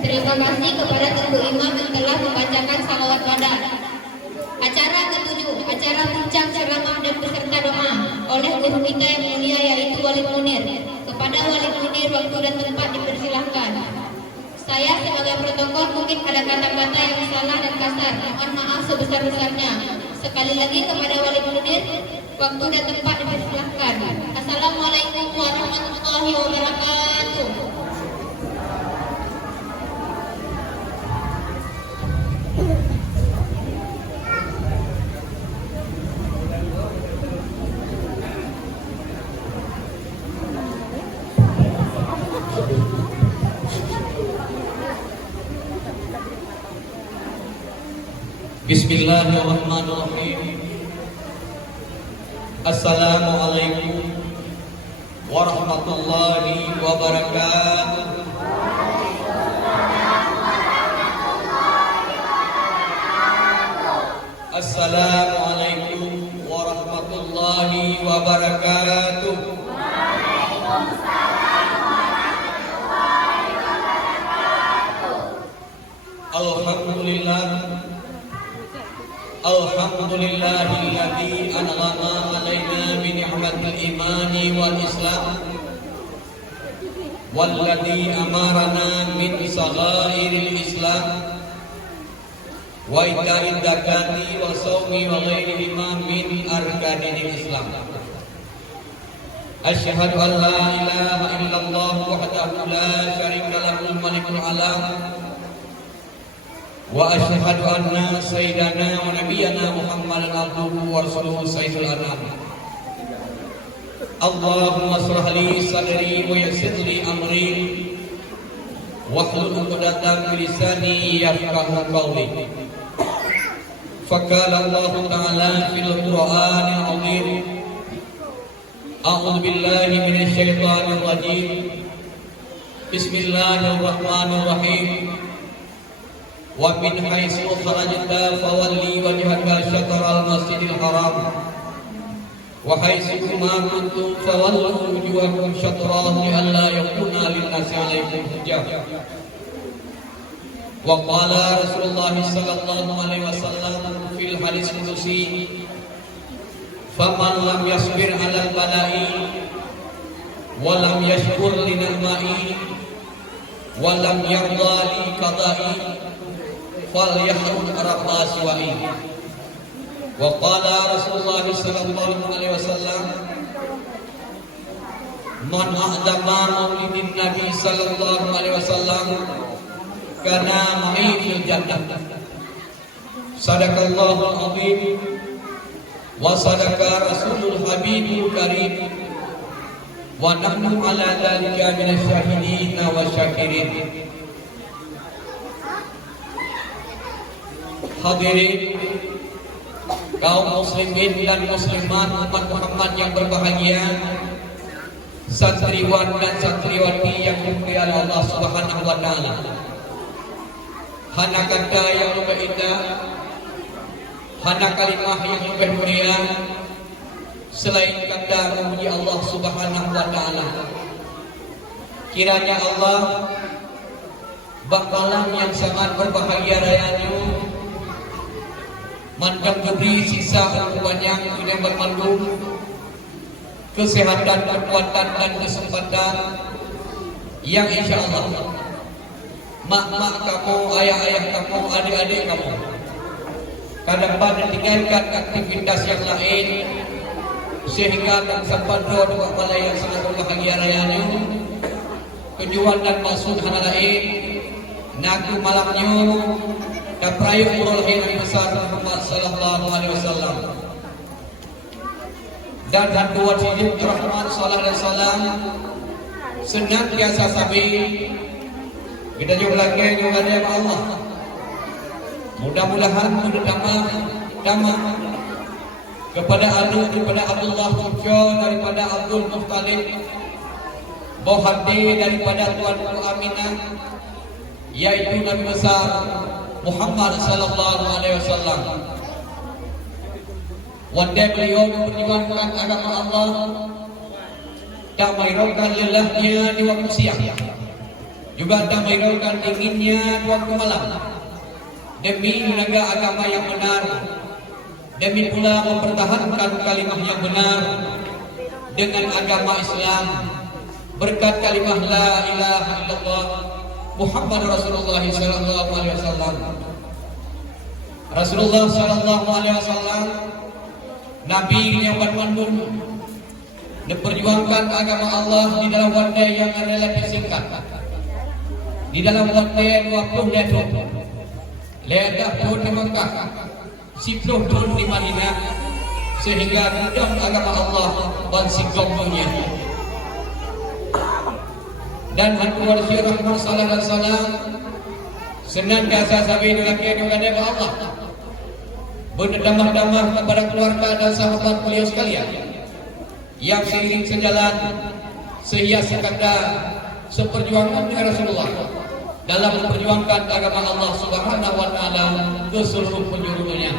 Terima kasih kepada Tugu Imam yang telah membacakan salawat badan. Acara ketujuh, acara bincang ceramah dan peserta doa oleh guru kita yang mulia yaitu Walid Munir. Kepada Walid Munir, waktu dan tempat dipersilahkan. Saya sebagai protokol mungkin ada kata-kata yang salah dan kasar. Mohon maaf sebesar-besarnya. Sekali lagi kepada Walid Munir, waktu dan tempat dipersilahkan. Assalamualaikum warahmatullahi wabarakatuh. Bismillahirrahmanirrahim. Assalamualaikum warahmatullahi wabarakatuh. Assalamualaikum warahmatullahi wabarakatuh. Alhamdulillah. Alhamdulillahilladzi an'ama 'alaina bi ni'matil imani wal islam walladzi amarana min saghairil islam wa ita'id zakati wa shaumi wa ghairihima min arkanil islam. Asyhadu an la ilaha illallah wahdahu la syarika lahul malikul alam wa asyhadu anna sayyidana wa nabiyyana Muhammadan abduhu wa rasuluhu sayyidul anam. Allahumma shrah li sadri wa yassir li amri wahlul 'uqdatam min lisani yafqahu qawli. Faqala Allah ta'ala fil Qur'anil 'azim. A'udzu billahi minasy syaithanir rajim. Bismillahirrahmanirrahim. Wa min haitsu kharajta fawalli wajhaka syatral masjidil haram wa haitsu ma kuntum fawallu wujuhakum syatrahu alla yakuna lin-nasi 'alaikum hujjah. Wa qala Rasulullah sallallahu alaihi wasallam fil hadis qudsi, faman lam yasbir 'alal bala'i wa lam yashkur li ni'ma'i wa lam yarda li qada'i fal yahrud arafah siwa'i. Wa qala Rasulullah sallallahu alaihi wasallam, man a'dama maulidin Nabi sallallahu alaihi wasallam kana ma'i fil jannah. Sadaqallahul azim wa sadaqa rasulul habibul karim wa nahnu ala dzalika minasy syahidin wa syakirin. Hadirin kaum muslimin dan muslimat umat Muhammad yang berbahagia, santriwan dan santriwati yang dimuliakan Allah Subhanahu wa taala. Hana kata yang lebih indah, hana kalimah yang lebih mulia selain kata memuji Allah Subhanahu wa taala. Kiranya Allah bakalan yang sangat berbahagia rayanya mandang beri sisa banyak yang bermandu kesehatan, kekuatan dan kesempatan yang insya Allah mak-mak kamu, ayah-ayah kamu, adik-adik kamu kadang-kadang ditinggalkan aktivitas yang lain sehingga dan sempat doa malai yang sangat berbahagia rayanya tujuan dan maksud hana lain naku malamnya dan perayaan Rasul besar Muhammad sallallahu alaihi wasallam dan dua sijil rahmat sallallahu alaihi wasallam senantiasa sabi kita juga lagi juga dari Allah. Mudah-mudahan damai kepada daripada Abdullah Mujo, daripada Abdul Muftalib Bohadi, daripada Tuanku Aminah, yaitu Nabi besar Muhammad sallallahu alaihi wasallam. Wanda beliau memperjuangkan agama Allah dan menghiraukan lelahnya di waktu siang, juga tak menghiraukan dinginnya waktu malam demi menjaga agama yang benar, demi pula mempertahankan kalimah yang benar dengan agama Islam berkat kalimah la ilaha illallah Muhammad Rasulullah sallallahu alaihi wasallam. Rasulullah sallallahu alaihi wasallam Nabi yang bermandung memperjuangkan agama Allah di dalam waktu yang relatif singkat. Di dalam waktu 20 tahun. Ledah tahun di Mekah, 10 tahun di Madinah, sehingga gudang agama Allah bersigong dunia. Dan hantu manusia rahmat salah dan salam senantiasa sampai dolakan kepada Allah, berdamah-damah kepada keluarga dan sahabat beliau sekalian yang seiring sejalan sehias sekada seperjuangan dengan Rasulullah dalam memperjuangkan agama Allah Subhanahu wa taala ke seluruh penjuru dunia.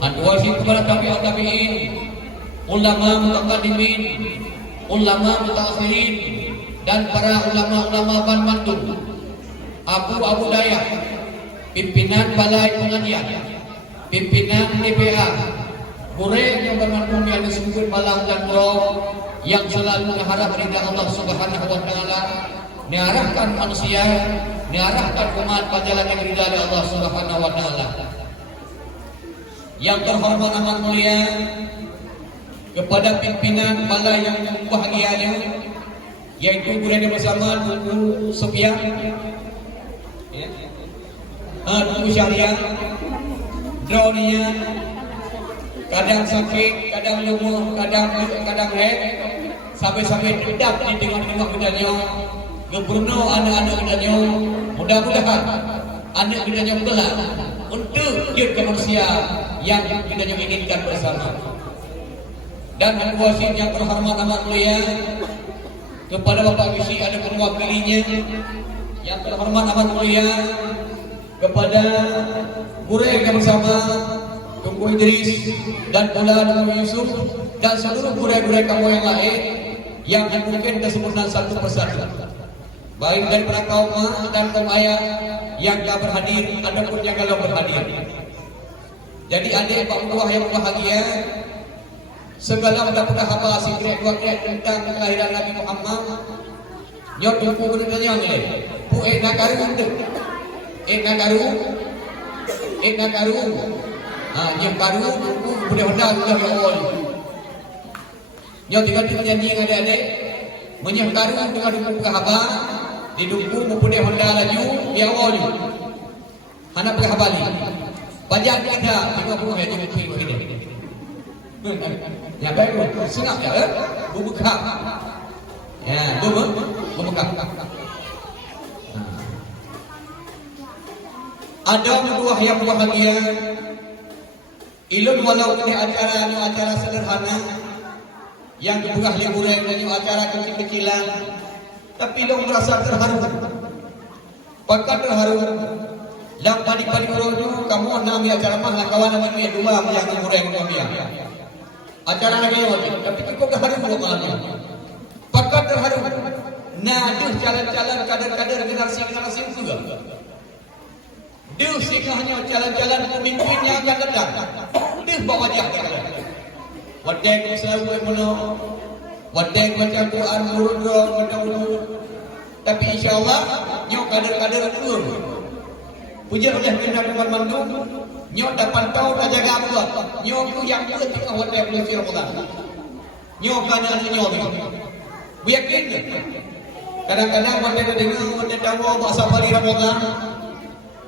Hantu wajib kepada tabi'in, ulama mutaqaddimin, ulama mutaakhirin, dan para ulama-ulama Ban Bandung, Abu Dayah, pimpinan Balai Pengajian, pimpinan DPA, murid yang bermanfaat yang disebut Malang dan Pulau yang selalu mengharap ridha Allah Subhanahu wa taala, diarahkan manusia, diarahkan umat pada jalan yang ridha oleh Allah Subhanahu wa taala. Yang terhormat amat mulia kepada pimpinan balai yang bahagianya, yaitu berada bersama Tuku Sofian, Tuku Syariah, Dronia, kadang sakit, kadang lumpuh, kadang head, sampai-sampai dedap di tengah-tengah bedanya, ngebunuh anak-anak bedanya. Mudah-mudahan anak bedanya kelak untuk hidup manusia yang bedanya inginkan bersama. Dan wasit yang terhormat amat mulia kepada Bapak Bisi ada mewakilinya, yang terhormat amat mulia kepada guru yang bersama Tunggu Idris dan pula Tunggu Yusuf dan seluruh guru-guru kamu yang lain yang mungkin disebutkan satu persatu, baik dari para kaum dan kaum ayah yang tak berhadir ataupun yang kalau berhadir. Jadi adik Pak Tuah yang bahagia, segala mendapat haba secret tentang kelahiran Nabi Muhammad. Nyok tunggu berdanya ni. Pu nagaru tu. Nagaru. Yang baru tunggu boleh hendak sudah ya Allah. Nyok tinggal nyanyi dengan adik-adik. Menyekaru dengan tunggu haba. Didunggu boleh hendak laju ya Allah. Hana berhabali. Banyak kita tengok rumah yang tengok ini. Ya baik, senang ya, buka. Ya, buka. Ada buah yang bahagia. Ilun walau ini acara sederhana yang dibuka liburan dan acara kecil-kecilan, tapi lo merasa terharu. Pakat terharu. Lang padi-padi uroju kamu nami acara mah kawan nami dua yang mureng kami. Acara lagi wajib, tapi cukup terharu malamnya. Pakat terharu. Nah, jalan-jalan kader-kader generasi juga. Duh sikahnya jalan-jalan pemimpin yang akan datang. Duh bawa wajah dia. Wadai selalu menolong. Wadai baca Quran murud mendahulu. Tapi insya-Allah nyok kader-kader turun. Puja-puja pindah ke Bandung. Nyok dapat tahu dah jaga Allah. Nyok tu yang kita tengah wadai bulan Ramadan. Nyok kan ada nyok. Yakin ke? Kadang-kadang wadai dengar wadai tahu bahasa Bali Ramadan.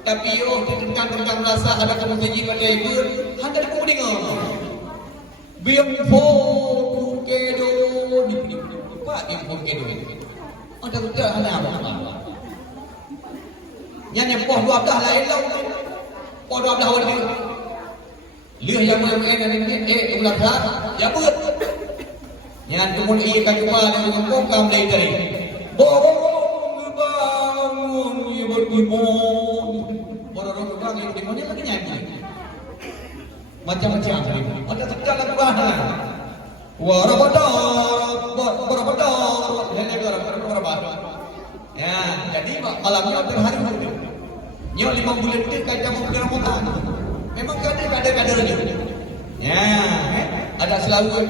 Tapi tentang rasa ada kemungkinan wadai itu hendak kamu dengar. Biampo kedo ni. Apa biampo kedo? Ada betul ana apa? Yang poh 12 lain lah. Poh 12 awal ni. Lihat yang mana ni ulang dah. Ya buat. Yang kemudian ikan jumpa dengan kokam dari. Bangun ibu timon. Orang-orang bangun timonnya lagi nyanyi. Macam-macam tadi. Ada segala perubahan. Warabadar. Ini orang. Ya, Jadi malamnya terhari itu. Nyo 5 bulan itu kayak mau bulan Ramadan. Memang kadar-kadarnya. Ya, ada selalu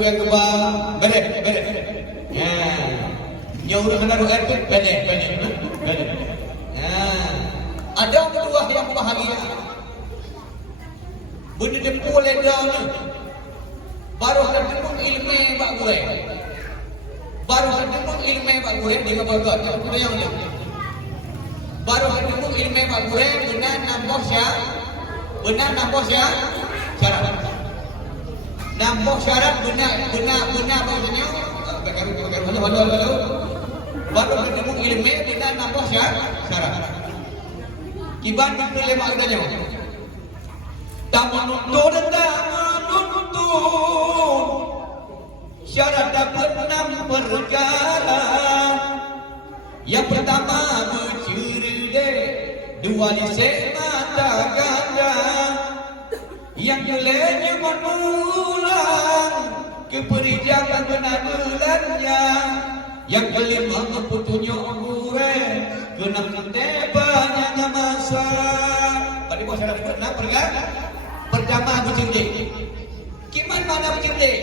yang keba bedek. Ya. Nyo udah kena doa itu bedek. Ya. Ada kedua yang bahagia. Benda dempu ledang ni. Baru ketemu ilmu bak gue. Baru ketemu ilmu bak gue di bagat. Apa yang ni? Baru ketemu ilmu bak gue benar nambah syarat. Nambah syarat benar maksudnya baru. Baru ketemu ilmu benar nambah syarat. Kiban dipilih mak udahnya. Tak menuntut syarat dapat 6 perkara. Yang pertama bercerdik, dua lisan mata ganda. Yang kelima menulang keperijakan benar-benarnya. Yang kelima mempunyai umurnya, kena kita banyak masa. Tadi bos syarat benar perkara. Pertama bercerdik. Gimana mana bercerdik?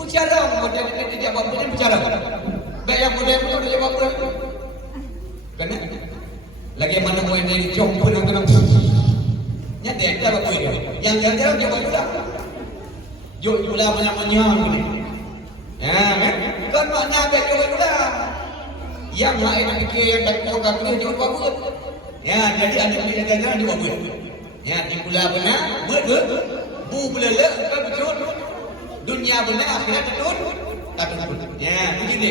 Bicara, model kita jawab boleh bicara. Baik yang model itu dia jawab boleh. Kena. Lagi mana mau yang dari jom pun yang kena. Nyata yang jawab boleh. Yang jalan jawab pula. Jom pula banyak boleh. Ya kan? Kan makna baik jawab pula. Yang lain nak fikir yang tak tahu kamu dia jawab boleh. Ya, jadi ada yang jalan jawab boleh. Ya, di pula benar, bu pula le, betul. Dunia benar, akhirat betul. Tak betul. Ya, begini.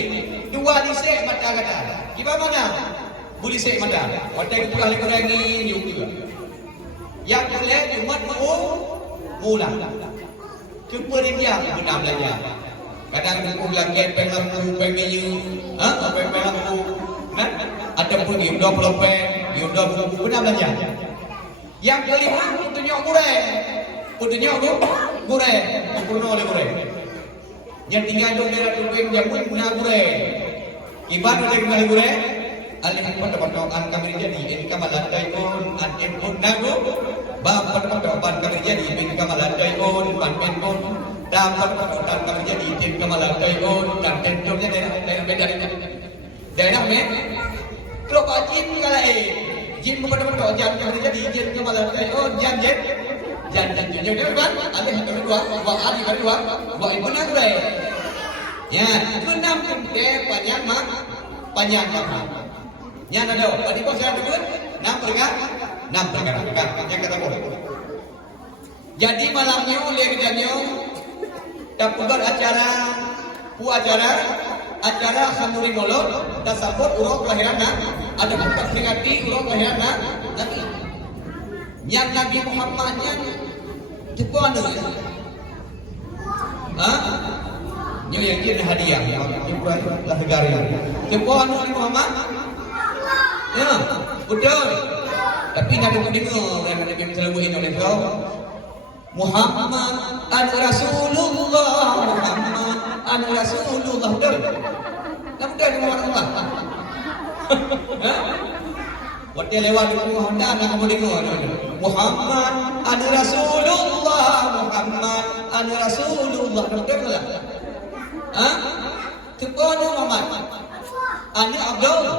Dua lisek mata kata. Gimana? Bu lisek mata. Waktu itu kali kurangi juga. Yang boleh umat mula. Cuba dia benar belajar. Kadang aku lagi pengaku pengenyu, pengaku. Ada pun dia udah pelopeng, dia udah benar belajar. Yang kelima putunya gure, puno oleh gure. Yang tinggal dong daerah tujuan jamun punya gure. Ibadah dari kali gure, alih pada patokan kami jadi ini kamalan daikon, antem pun nago, bapak patokan kami jadi ini kamalan daikon, panpen pun, dapat patokan kami jadi tim kamalan daikon, dan tentunya daerah daerah kalau pacin kalai. Jin betul-betul jangan kami jadi jin kemalan jangan kan ada yang kedua buat hari kedua buat ibu nak bre ya enam kente panjang nya ada tadi bos saya betul 6 perkara yang kata boleh jadi malamnya oleh kerjanya dapat acara Khamuri Molot dan sambut urang kelahiran ada tempat peringati urang kelahiran Nabi yang Nabi Muhammadnya Jepun Nyo yang kira hadiah yang Jepun lah negara Jepun Nabi Muhammad ya betul tapi Nabi mendengar yang Nabi terlaluin oleh kau Muhammad Rasulullah betul betul Muhammad waktu lewat Muhammad anak kamu dengar Muhammad Rasulullah betul tak? Tepuk Muhammad Abdul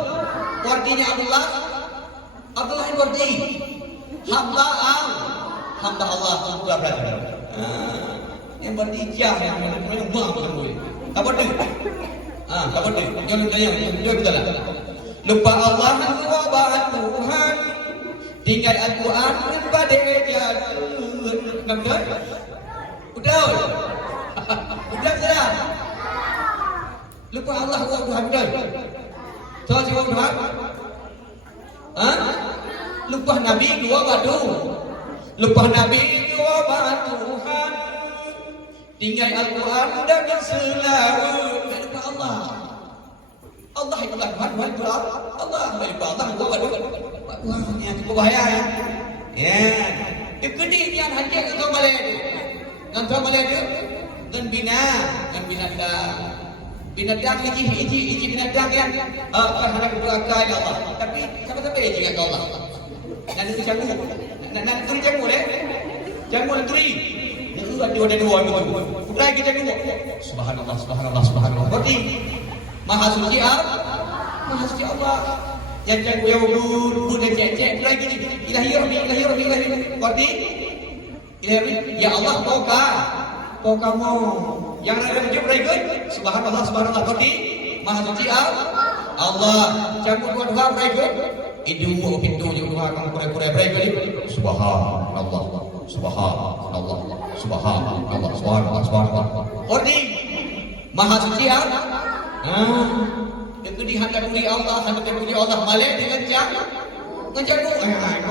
artinya Abdullah itu arti hamba Allah pula belajar yang bertijah yang buang kabar tu jangan tanya dia betul lupa Allah lupa Tuhan tinggal Al-Quran pada jadul betul betul lupa Allah lupa Tuhan betul so siapa Tuhan lupa Nabi dua batu lupa Nabi dua Tuhan tinggal Al-Quran dan selalu lupa Allah itu Tuhan Allah lupa Allah wah ini cukup bahaya ya itu yang hajat kau Malaysia dan binatang iji binatang sedang yang kerana keberkah ya Allah. Tapi sama-sama juga ke Allah. Nanti tu canggu. Nanti tu canggu deh. Canggu turi. Itu ada dua itu. Putra kita canggu. Subhanallah, subhanallah, subhanallah. Berarti Maha suci Allah. Maha suci Allah. Yang canggu yang bud dan cek lagi ni. Ilahi Rabbi, ilahi Rabbi, ilahi Rabbi. Berarti ilahi Rabbi. Ya Allah, kau kamu. Yang ada wujud berikut. Subhanallah, subhanallah. Berarti Maha suci Allah. Canggu dua berikut. Idu pintu je Tuhan kamu kurai-kurai berikut. Subhanallah, subhanallah, subhanallah, subhanallah, subhanallah. Berarti Maha suci Allah. Itu dihantar oleh Allah, hantar oleh Allah malai dengan canggu. Kau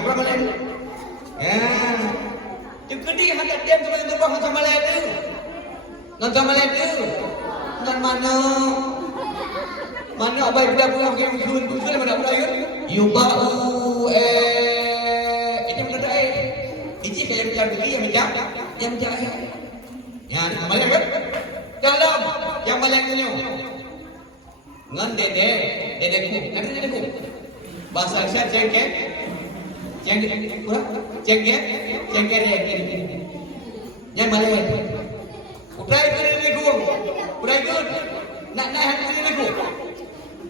berapa malai? Itu dihantar dia untuk hantar malai itu. Hantar malai itu. Dan mana abai budak pulang ke usul mana budak yun? Yubau ini mana dah ini kayak macam begini yang macam ya malai kan? Dalam yang malai punya. Ngan dedekku. Bahasa saya cengkeh dia gini. Yang malai. Udah itu dedekku. Nak naik hati dedekku.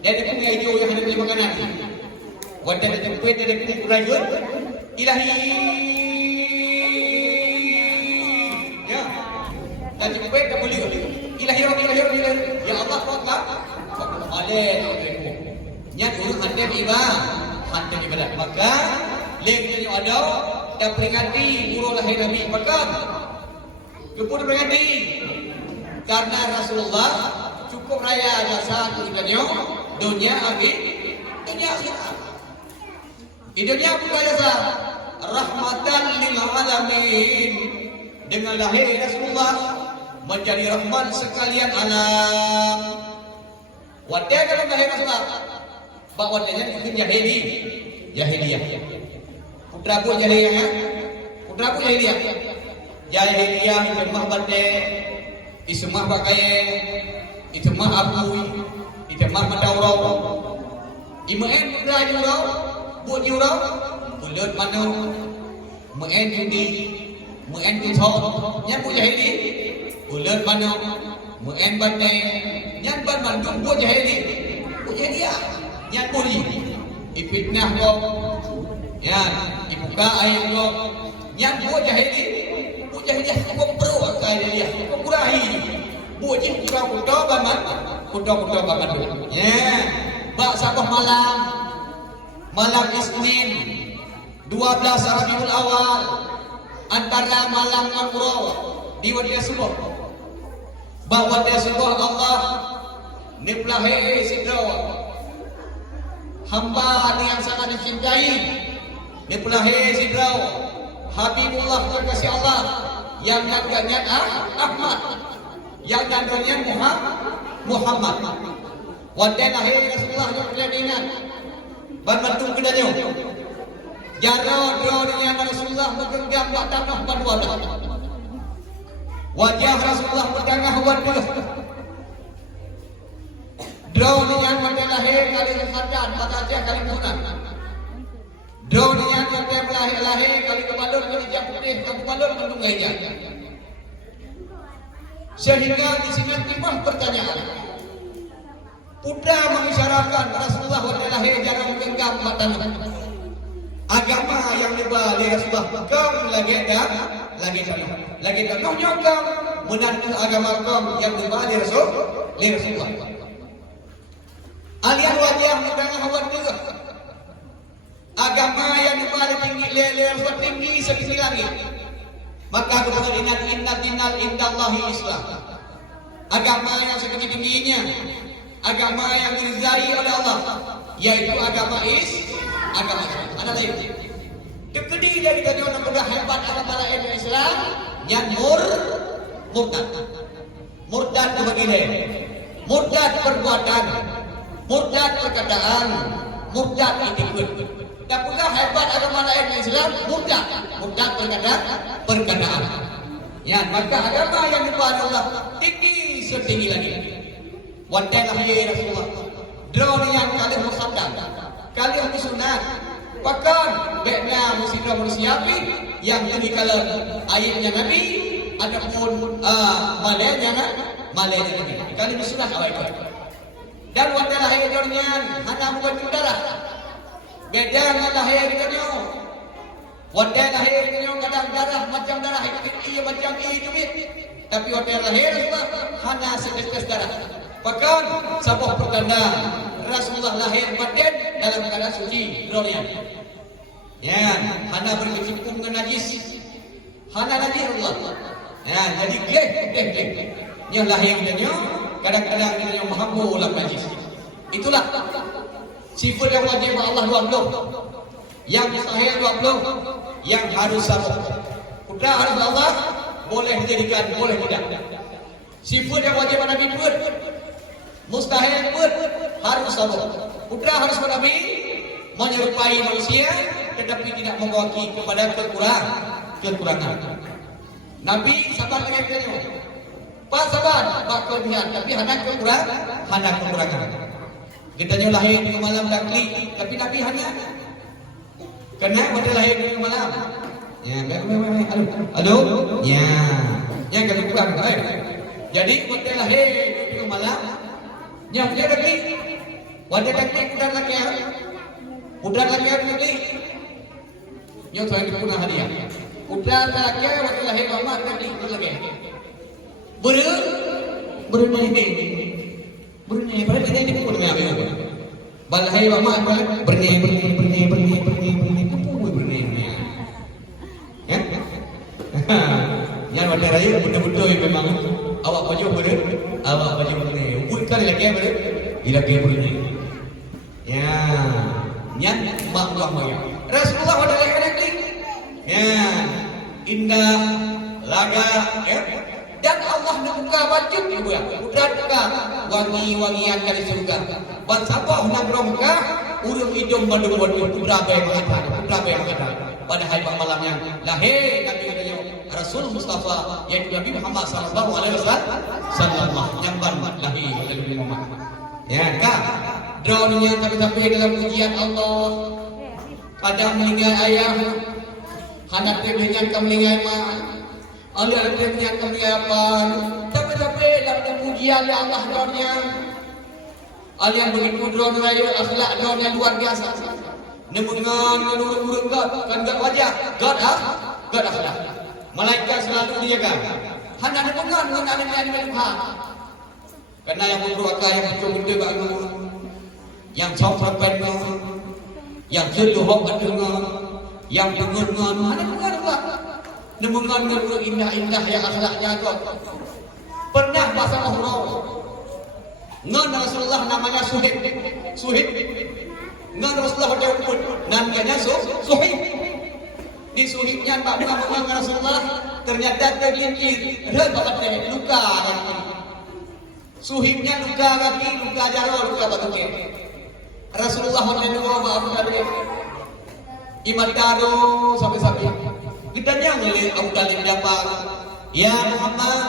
Dedekku yang hijau yang ada di makanan. Wadah dedekku kurang ilahi. Ya. Dan cepet tak boleh. Ilahi Rabbi. Ya Allah kuatlah. Oleh dedekku. Nyat urut hantar ibadah. Maka lengkanya ada dan peringati urut lahir Nabi. Maka kepun peringati karena Rasulullah cukup raya jasa dunia akhirat. Di dunia bukan jasa rahmatan lil alamin. Dengan lahir Rasulullah menjadi rahmat sekalian alam. Wadah kalau lahir Rasulullah, bak wadahnya mungkin jahiliyah. Putra pun jahiliyah. Jahiliyah memang badai. Ismah pakai Itemah abui, itemah madaurau. Imaen putra jurau, buat jurau, bulat mana, maen judi, maen kuthau, yang buat jahili, bulat mana, maen bandai, yang ban bandung buat jahili, yang boleh, ifitnah kau, yang ibuka air kau, yang buat jahili, kau perlu akai dia, kau kurahi. Buat je kuda baman dulu. Ya. Bak sabah malam Isnin 12 Rabiul Awal antara malam Ashura di Wadi Subuh. Bak Wadi Subuh Allah niflahi sidra. Hamba yang sangat dicintai niflahi sidra. Habibullah terkasih Allah yang naganya Ahmad. Yang dandanya Muhammad. Wadah lahir Rasulullah yang berbentuk kedanya. Jara dengan Rasulullah bergenggam buat tanah berwadah. Wajah Rasulullah bertengah wadah. Draw dengan wadah lahir kali kesadan, wajah kali punah. Draw dengan wadah lahir kali kebalur kali jam putih, kebalur mendung gaya. Sehingga di sini timbul pertanyaan. Putra mengisyaratkan Rasulullah lahir jarang menggenggam batang. Agama yang dibalik Rasulullah pegang lagi tak nyokam menantu agama kaum yang dibalik Rasulullah. Alian wajah menengah wajah. Agama yang dibalik tinggi Rasulullah tinggi setinggi langit. Maka kita ingat inna dinal indallahi Islam. Agama yang setinggi-tingginya, agama yang diridai oleh Allah, yaitu agama Islam. Ada lagi. Kediri dari orang mudah hebat antara Islam yang murtad begini. Murtad perbuatan, murtad perkataan, murtad ikut. Dan pula hebat agama lain Islam murtad perkataan. Ya, maka agama yang dibawa Allah tinggi setinggi lagi. Wadah lahir Rasulullah. Drone yang kali mukhadam, kali ahli sunat. Pakan bekna musibah manusia yang tadi kalau ayatnya Nabi ataupun malainya Nabi. Kali sunat awal itu. Dan wanda lahir jornyan hana bukan darah. Beda dengan lahir jornyo. Wanda lahir jornyo kadang darah macam darah itu macam itu. Tapi wanda lahir hana setetes darah. Bahkan sebuah pertanda Rasulullah lahir batin dalam keadaan suci dunia. Ya, hana berkecimpung dengan najis. Hana najis Allah. Ya, jadi gleh. Yang lahir dunia kadang-kadang dia yang mahambu ulang najis. Itulah sifat yang wajib Allah 20. Yang mustahil 20. Yang harus sabuk. Putra harus Allah boleh dijadikan, boleh tidak. Sifat yang wajib Nabi pun mustahil pun harus sabuk. Putra harus Nabi menyerupai manusia tetapi tidak mewakili kepada kekurangan. Nabi sabar dengan kita. Pas sabar, bak kelebihan tapi hanya kekurangan. Kita nyu lahir di malam dakli tapi Nabi hanya kena pada lahir di malam. Ya, halo. Ya. Yang kurang. Jadi pada lahir di malam yang dia dakli. Wadah dakli udar lagi dakli. Nyu tuan pernah hadiah. Udar lagi waktu lahir mama dakli lagi. Berni pada dia ni pun apa? Balai mama berni. Ya? Yang ada raya betul-betul memang awak baju berni. Bukan lagi berni. Lagi berni. Ya. Yang mak maya. Rasulullah ada lagi. Ya. Indah laga ya. Dan Allah membuka wajib juga. Udara buka wangi-wangian dari surga. Dan siapa nak romka urung hidung madu-madu putra bayi mengatakan. Pada hari malam yang lahir Nabi Rasul Mustafa yaitu Nabi Muhammad sallallahu alaihi wasallam yang baru lahir Nabi Muhammad. Ya, Kak. Drone-nya sampai dalam pujian Allah. Kadang meninggal ayah, anak dengan kemelingai mak. Allah ada yang kami apa? Tapi dalam pujian Allah doanya. Allah yang begitu drone raya akhlak doanya luar biasa. Nemungan menurut God kan God wajah. God akhlak. Malaikat selalu dijaga. Hanya nemungan dengan animal Tuhan. Karena yang beruaka yang betul-betul bagus. Yang sampai yang seluruh dengan yang dengar hanya bukan Allah. Nemungan indah yang akhlaknya kau. Pernah bahasa Allah. Ngan Rasulullah namanya Suhaib. Ngan Rasulullah ada pun namanya Suhaib. Di Suhaibnya bapa Rasulullah ternyata tergelincir. Ada bapak luka kaki. Suhaibnya luka kaki, luka jarah, luka batuk. Rasulullah ada dua maaf dari Imam Daro sampai. Kita jangan lihat Abu Talib dapat. Ya Muhammad,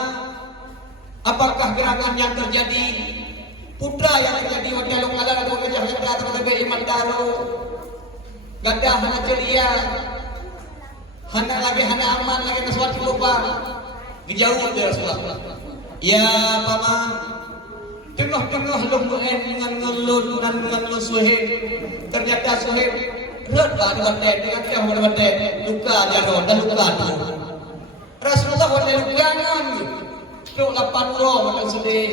apakah gerakan yang terjadi? Putra yang terjadi waktu yang lalu ada wajah kita terhadap Imam Daro. Gadah hana ceria, hana lagi hana aman lagi sesuatu lupa. Dijauh dari Rasulullah. Ya paman, tengah-tengah lumuan dengan ngelun dan dengan Suhaib. Ternyata Suhaib Rata di badan dengan dia pada badan luka jarah dan luka tu. Rasulullah pada luka kan. Kalau 8 roh pada sedih.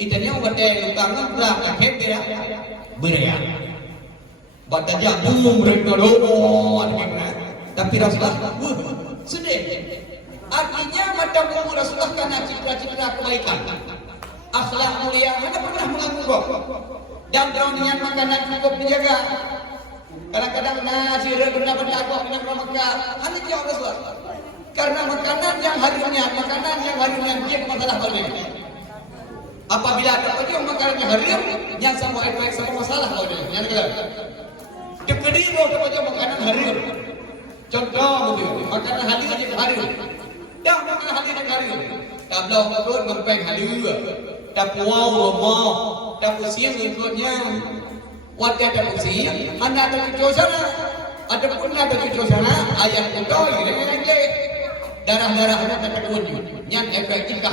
Itanya badan luka kan berat dan hebat beria. Badan dia umum mereka doa. Tapi Rasulullah sedih. Artinya macam Rasulullah karena citra-citra kebaikan. Akhlak mulia mana pernah mengganggu kau. Dan dengan makanan cukup dijaga. Kadang-kadang nasi benar berdakwah dengan Mekah hanya dia Rasulullah. Karena makanan yang harinya dia masalah balik. Apabila ada dia makanan yang harim yang sama efek sama masalah balik. Yang kedua, kekediri dia makanan harim. Contoh betul, makanan halim aja harim. Dah makanan halim dan harim. Tablau betul ngempeng halim. Dah puau dah pusing ikutnya. Waktu ada pusing, anak tak cuci sana. Ada pun nak cuci sana, ayat kutoi lagi. Darah-darahnya tak terkunci. Yang efektif kah?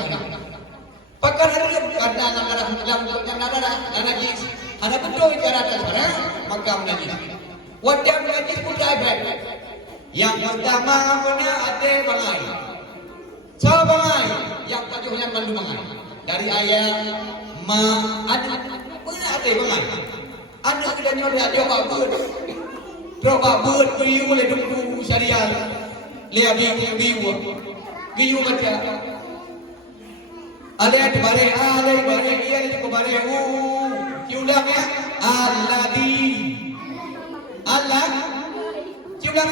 Pakar hari karena darah dalam yang darah, najis. Ada betul cara sana, maka najis. Waktu najis pun ada. Yang pertama punya ada bangai. Bangai. Yang keduanya mandu bangai. Dari ayat ma ada punya ada bangai. Anak kita nyorak dia babut. Terus babut biu le dulu syariah. Le biu macam. Ada bare iya le ko bare diulang ya. Allah diulang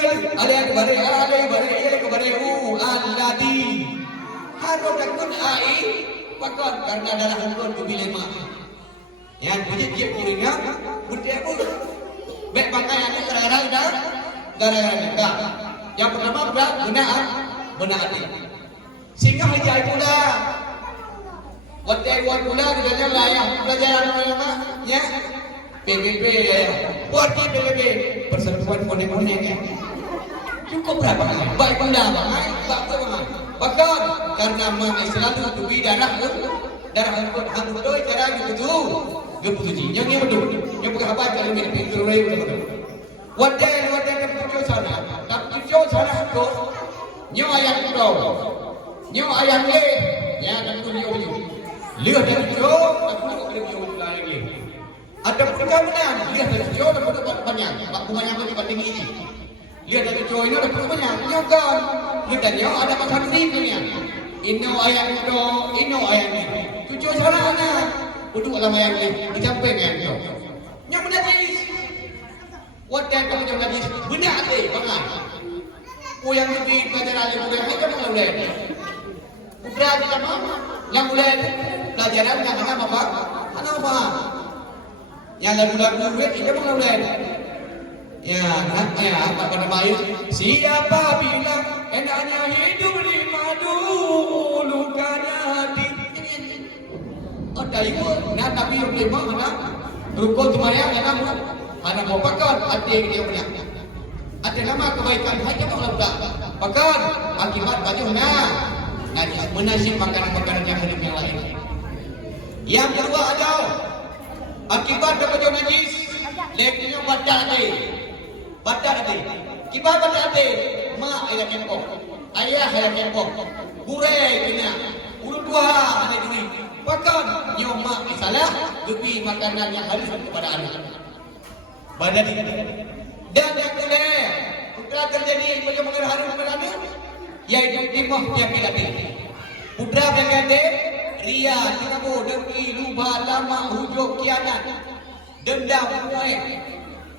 ya. Ada bare iya le ko bare alladi. Harus takut ai pakon karena darah hankon kubilema. Yang punya dia punya, punya pun. Baik pakaiannya gara-gara dah. Yang pertama benar hati. Sehingga hijai pula. Waktu pula katanya layak pelajaran ulama, ya. PBB ya. Buat PBB persatuan konek-konek ya. Cukup berapa kali? Baik pula bangai, pakon karena selalu tubi darah hankon cara gitu. Keputusan yang betul, yang bukan apa kalau kita pintu raya betul. Wadah keputusan sana, keputusan sana tu, nyo ayam le, ya kan tu lihat dari jauh, aku boleh jauh lagi. Ada perkembangan, lihat dari jauh ada banyak, banyak lebih tinggi ini. Lihat dari jauh ini ada banyak, nyokan, lihat dari jauh ada macam ni punya. Ino ayam ni, tujuh sana ana. Duduk dalam ayam ni, dicampur dengan dia. Yang menajis. Wadah kamu yang menajis, benar deh, bangai. Yang lebih pelajaran yang boleh, itu mana boleh? Udra di mana? Yang boleh pelajaran yang apa? Anak apa? Yang lagu-lagu itu mana boleh? Ya, naknya apa pada baik? Siapa bilang enaknya hidup di madu lukanati? Dayu na tapi yung lima mana rukun tumaya mana mau pakar ada dia punya ada nama kebaikan hanya mengelabrak pakar akibat baju najis menajis makanan-makanan yang hidup yang lain. Yang kedua ada akibat baju najis leknya badan akibat badan ayah kempok gureh kena urut dua ada duit. Bahkan nyoma salah lebih makanan yang harus kepada anak. Badan dan yang kedua putra terjadi bagaimana harus kepada anak yaitu timah yang pilih. Putra berkata ria, tikabu, dengki, luba, lama, hujung, kianat, dendam, muai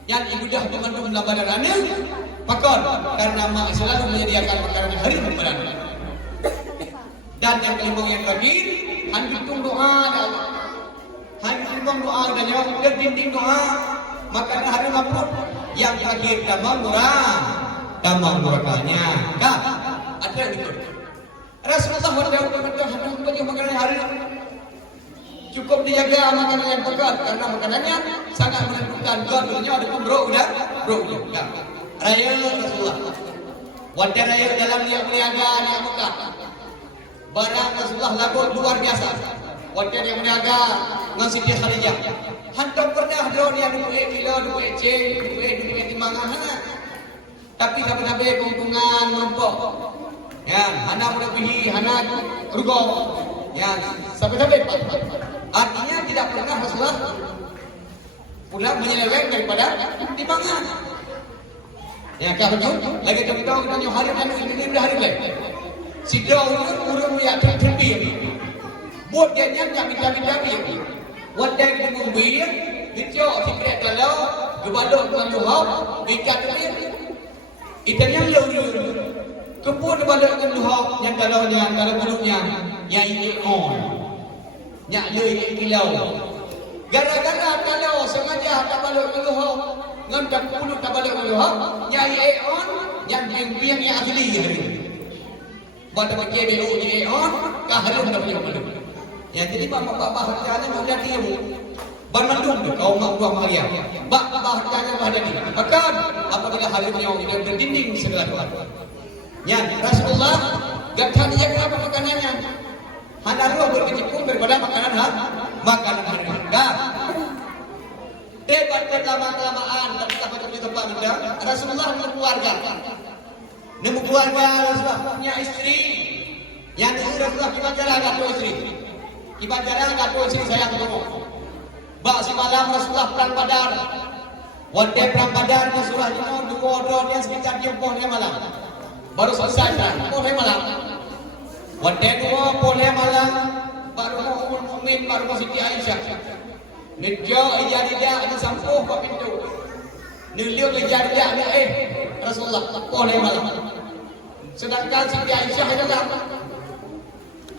yang ibudah mengandung badan anak. Bahkan karena mak selalu menyediakan makanan yang harus kepada anak. Dan yang kelima yang terakhir hitung doa dan yang dinding doa maka hari maupun yang terakhir damai murahnya dah ada itu Rasulullah berkata makanan hari cukup dijaga makanan yang pekat karena makanannya sangat menentukan dunia ada pun bro dah raya Rasulullah wadah raya dalam yang meniaga yang Mekah barang Rasulullah lakukan luar biasa. Waktu yang meniaga dengan Siti Khadijah. Hantam pernah drone yang duit kilo, duit timbangan. Tapi sampai keuntungan menumpuk. Ya, anak melebihi, anak rugo. Ya, sampai. Artinya tidak pernah Rasulullah pulang menyeleweng daripada timbangan. Ya, kalau lagi tahu kita hari ini hari lagi. Sidau urang ya terbiar. Buat dia yang minta Wadah kita membir, itu sikret kalau kebalok dengan luhab, ikat dia. Itu yang lalu. Kepun kebalok dengan luhab yang kalau buluknya yang ini on. Yang ini kilau. Gara-gara kalau sengaja tak balok dengan luhab, ngantak buluk tak balok dengan luhab, yang ini on, yang biang yang asli hari. Pada bagian BO on, kahar yang dah punya. Yang jadi bapak-bapak hati-hati mudah dia Bandung tu kaum mak buah Maria. Bak bahagiannya bahagia ni. Akan apabila halimnya tidak berdinding segala doa. Ya Rasulullah gak tanya apa makanannya. Hanaruh berkecimpung daripada makanan hari. Dah. Debat berlama-lamaan tapi tak patut ditebak benda. Rasulullah berkeluarga. Nemu keluarga Rasulullah punya istri. Yang itu Rasulullah kibajaran gaduh istri. Kibajaran gaduh istri sayang ketemu. Bak si malam Rasulullah perang Badar. Wante perang Badar Rasulullah itu dua dia sekitar jam pohon malam. Baru selesai perang pohon malam. Wante dua pohon malam baru Ummul Mukmin baru Siti Aisyah. Nejo ijari dia ada sampuh ke pintu. Neliu ijari dia ada Rasulullah pohon malam. Sedangkan Siti Aisyah juga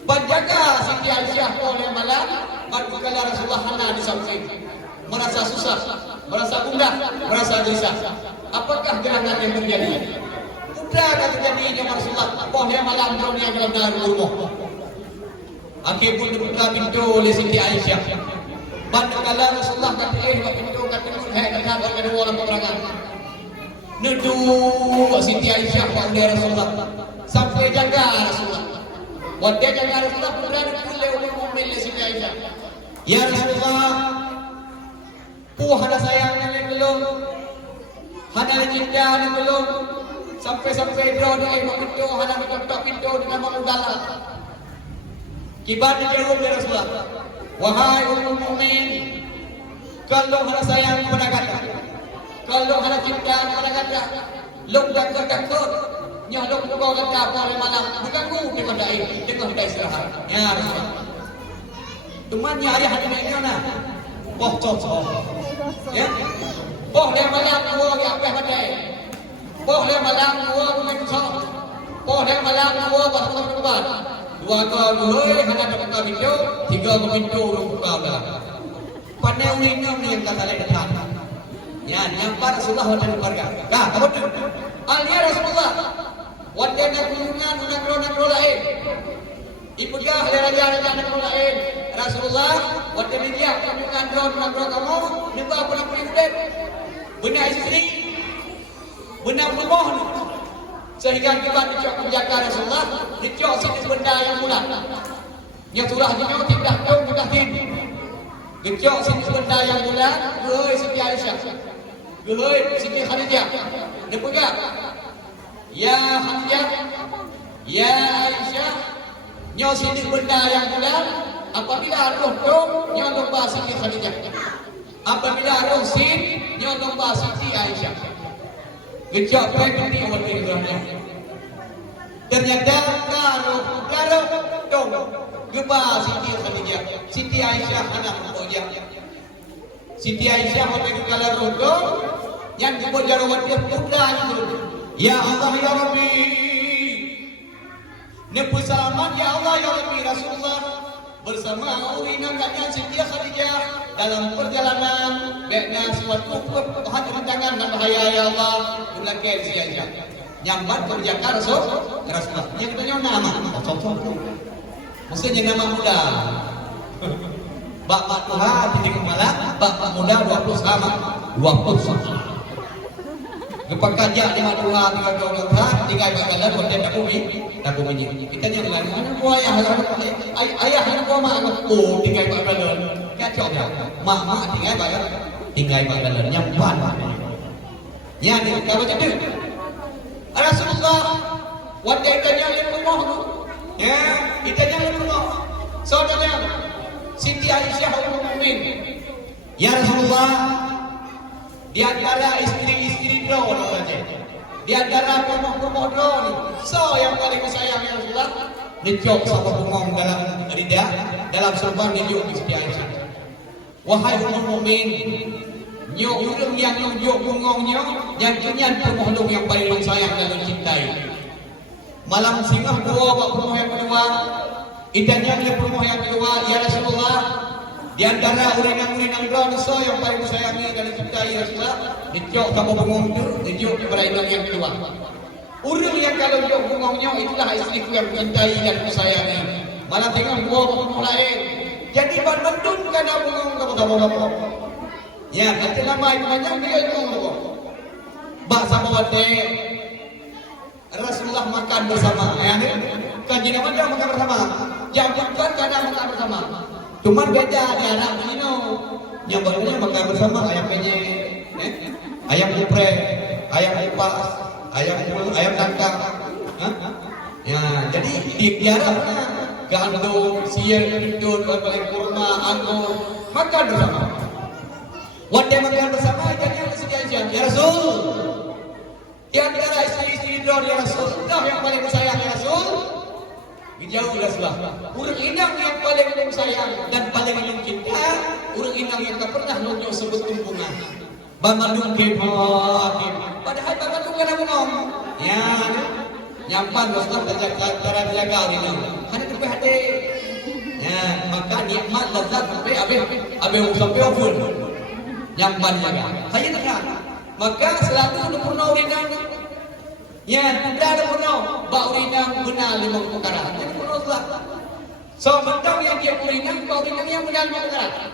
penjaga Siti Aisyah pohon malam. Baru kala Rasulullah hana di samping. Merasa susah, merasa gundah, merasa gelisah. Apakah gerangan yang terjadi? Sudah akan terjadinya Rasulullah pohon malam dunia dalam rumah. Akhir pun dibuka pintu oleh Siti Aisyah. Pada kala Rasulullah kata pintu kata kata kedua orang peperangan. Nedu Siti Aisyah pada Rasulullah sampai jaga Rasulullah. Pada jaga Rasulullah berada oleh Ummul Mukmin Siti Aisyah. Ya Rasulullah, hana sayang yang belum, hana cinta yang belum, sampai draw di pintu, hana diketok pintu dengan mengudala. Kibat dikirim dari Rasulullah. Wahai Ummul Mukmin, kalau hana sayang kepada kata, kalau hana cinta kepada kata, luk dan takut, nyolok kau kata apa malam, diganggu di mandai, tengah dah istirahat. Ya Rasulullah. Temannya ayah hati mereka na, boh cocok, ya, boh dia malam dua yang apa pandai, boh dia malam dua bukan cocok, boh dia malam dua pasal kebat, dua kali hanya dapat pintu, tiga pintu buka dah. Pandai ulinya ni yang kata lain datang, ya, nyamper Rasulullah wadah keluarga, kah, apa tu? Alia Rasulullah, wadah nak kunjungan nak lain. Ipegah raja nak lain. Rasulullah, waktu dia kunjungan drone kamu, nimba apa nak pergi benar istri, benar rumah, sehingga kita dicok menjaga Rasulullah, dicok sini benda yang mula, yang surah juga tidak tahu tidak tin, dicok sini benda yang mula, goi Siti Aisyah, goi Siti Khadijah, nimba, ya Khadijah, ya Aisyah, nyo sini benda yang mula. Apabila roh dom, nyolong bahasa Siti Khadijah. Apabila roh sin, nyolong bahasa Siti Aisyah. Gejak penting awal kehidupannya. Ternyata kalau dom, gebah Siti Khadijah, Siti Aisyah anak Mu'jah. Siti Aisyah apabila roh dom, yang dibojar wadah muda itu. Ya Allah ya Rabbi, nepu selamat ya Allah ya Rabbi Rasulullah. Bersama uwinan kakak Siti Khadijah dalam perjalanan baiknya suatu tangan dan bahaya ya Allah belakang si Aisyah nyambat kerjakan Rasulullah yang katanya nama maksudnya nama muda bapak Tuhan titik kepala bapak muda 20 sama 20 Kepakaja lima Tuhan 30 tahun tiga bakalan konten tak bumi kita yang lain mana gua ayah gua mak aku tiga bakalan kacau ya mak tiga bakalan nyampan ya ni kalau jadi Rasulullah wajah itanya yang rumah tu ya itanya yang rumah saudara Siti Aisyah Ummul Mukmin ya Rasulullah di antara istri-istri drone saja. Di antara rumah-rumah drone, so yang paling sayang ya Rasulullah, dicok sama bungong dalam lidah, dalam serban dijuk Siti Aisyah. Wahai Ummul Mukmin, nyok urang yang nyok bungongnya, yang kenyan makhluk yang paling sayang dan mencintai. Malam singgah dua bak yang kedua, itanya dia rumah yang kedua, ya Rasulullah. Di antara urinang-urinang drone so yang paling disayangi dan dicintai Rasulullah, dicok sama bungong itu, dijuk berainan yang kedua. Urang yang kalau jok bungongnya itulah istriku yang mencintai dan disayangi. Malah tengok gua bungong lain, Jadi ban mendun kana bungong kamu. Ya, kata nama itu banyak dia itu. Ba sama wate Rasulullah makan bersama. Ya, kaji nama dia makan bersama. Jangan kadang makan bersama. Cuma beda di Arab Cina. Yang barunya makan bersama ayam penyet, ayam geprek, ayam kupas, ayam tangkap. Ya, jadi di Arab gandum, siang, bintun, kurma, anggur, makan bersama. Wadah makan bersama, jadi yang sedia aja. Ya Rasul, di antara istri-istri Ridwan, ya Rasul, dah yang paling sayang ya Rasul. Jauh Rasulullah. Urang inang yang paling sayang dan paling cinta, urang inang yang tak pernah nunjuk sebut tumpungan. Bamadung kepokin. Padahal bamadung kana ngomong. Ya, nyampan Rasulullah cara jaga ini. Kana tepi hati. Ya, maka nikmat lezat sampai abe sampai pun. Nyampan jaga. Saya tak. Maka selalu purna urinang. Ya, tidak ada purna. Ba urinang benar 5 perkara. Jadi purna lah. So, mentang yang dia urinang, ba urinang yang benar 5 perkara.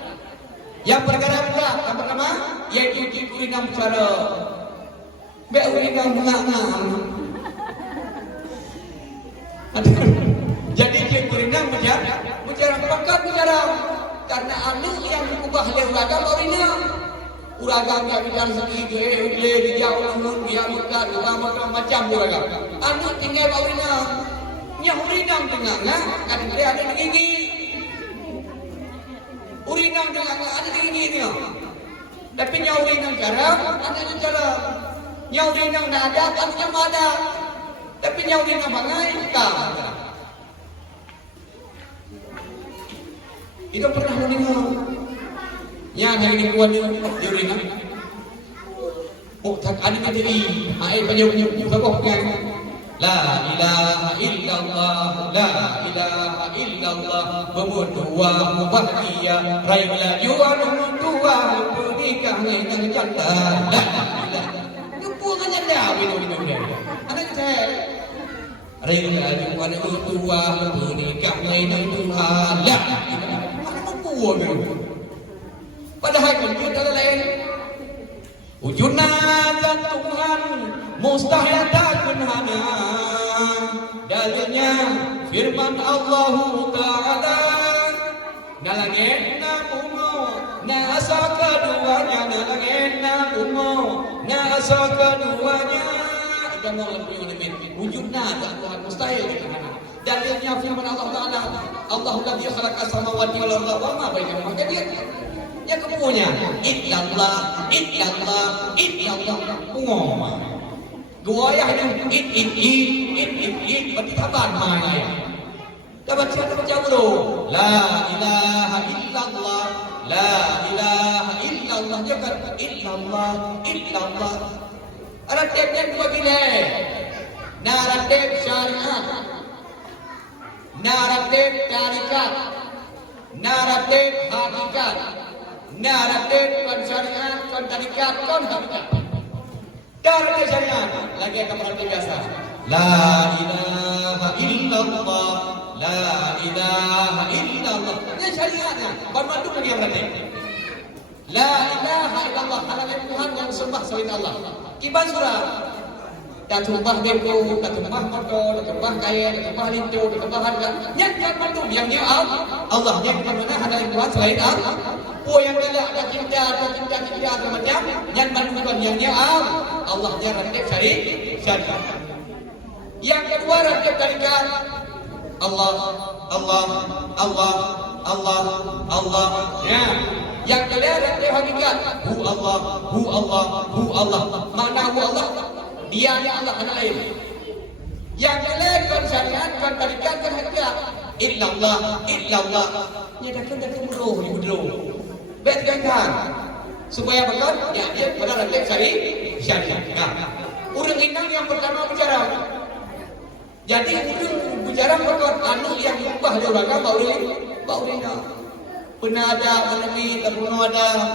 Yang perkara pula, yang pertama, yaitu dia urinang secara be urinang mengang-ngang. Jadi dia urinang bicara pekan bicara karena anu yang diubah oleh uraga ba urinang. Uraga yang bidang sedih, dia jauh dia makan, macam uraga. Anu tinggal ba urinang. Nya urinang tengah-tengah, kan dia ada di gigi. Urinang tengah-tengah ada di gigi dia. Tapi nya urinang garam, ada di dalam. Nya urinang nada, ada ada. Tapi nya urinang bangai, tak. Itu pernah urinang. Yang hari ini kuat dia urinang. Oh, tak ada materi. Ai banyak sabokkan. La ilaha illallah, la ilaha illallah, berdoa mubahagia, railah jual tua, nikah dengan jantan. La ilaha. Lupa kan janda, minum dia. Anak saya. Railah jual tua, nikah dengan Tuhan. La ilaha. Anak buah minum. Padahal wujud adalah lain. Wujudna dan Tuhan mustahil takun hana. Dalilnya firman Allah Ta'ala. Nalangin na umo, naasa keduanya. Nalangin na umo, naasa keduanya. Ika mau lebih lebih. Wujudna dan Tuhan mustahil takun hana. Dalilnya firman Allah Ta'ala. Allah ladzi khalaqa samawati wal arda wa ma bainahuma. Maka dia yang kemuanya illallah ngomong gua ya berarti taban mana ya kita baca dulu la ilaha illallah jangan illallah ada tipnya dua bila naratif syariat naratif tarikat naratif hakikat naratif syariat, tarikat, hakikat. Dari syariat lagi akan berarti biasa. La ilaha illallah, la ilaha illallah. Ini syariatnya. Bermandu dia berarti. La ilaha illallah. Hanya Tuhan yang sembah selain Allah. Iban surah. Tak tumpah beko, tak tumpah motor, tak tumpah kaya, tak tumpah lintu, tak tumpah harga. Yang mandu yang dia Allah yang mana ada Tuhan selain Allah. Oh yang galak ada cinta macam yang menunjukkan yang nyaam Allahnya ratib syariat. Yang kedua ratib tarikat Allah. Ya. Yang ketiga ratib hakikat hu Allah. Mana hu Allah? Dia Allah ada lain. Yang keempat syariat kan tarikat kan hakikat illallah. Nyatakan dah kemuru. Betulkan supaya betul ya dia pada ratib syariat. Urang inang yang pertama bicara. Jadi urang bicara betul anu yang ubah dia orang baurina. Pernah ada menepi terbunuh ada.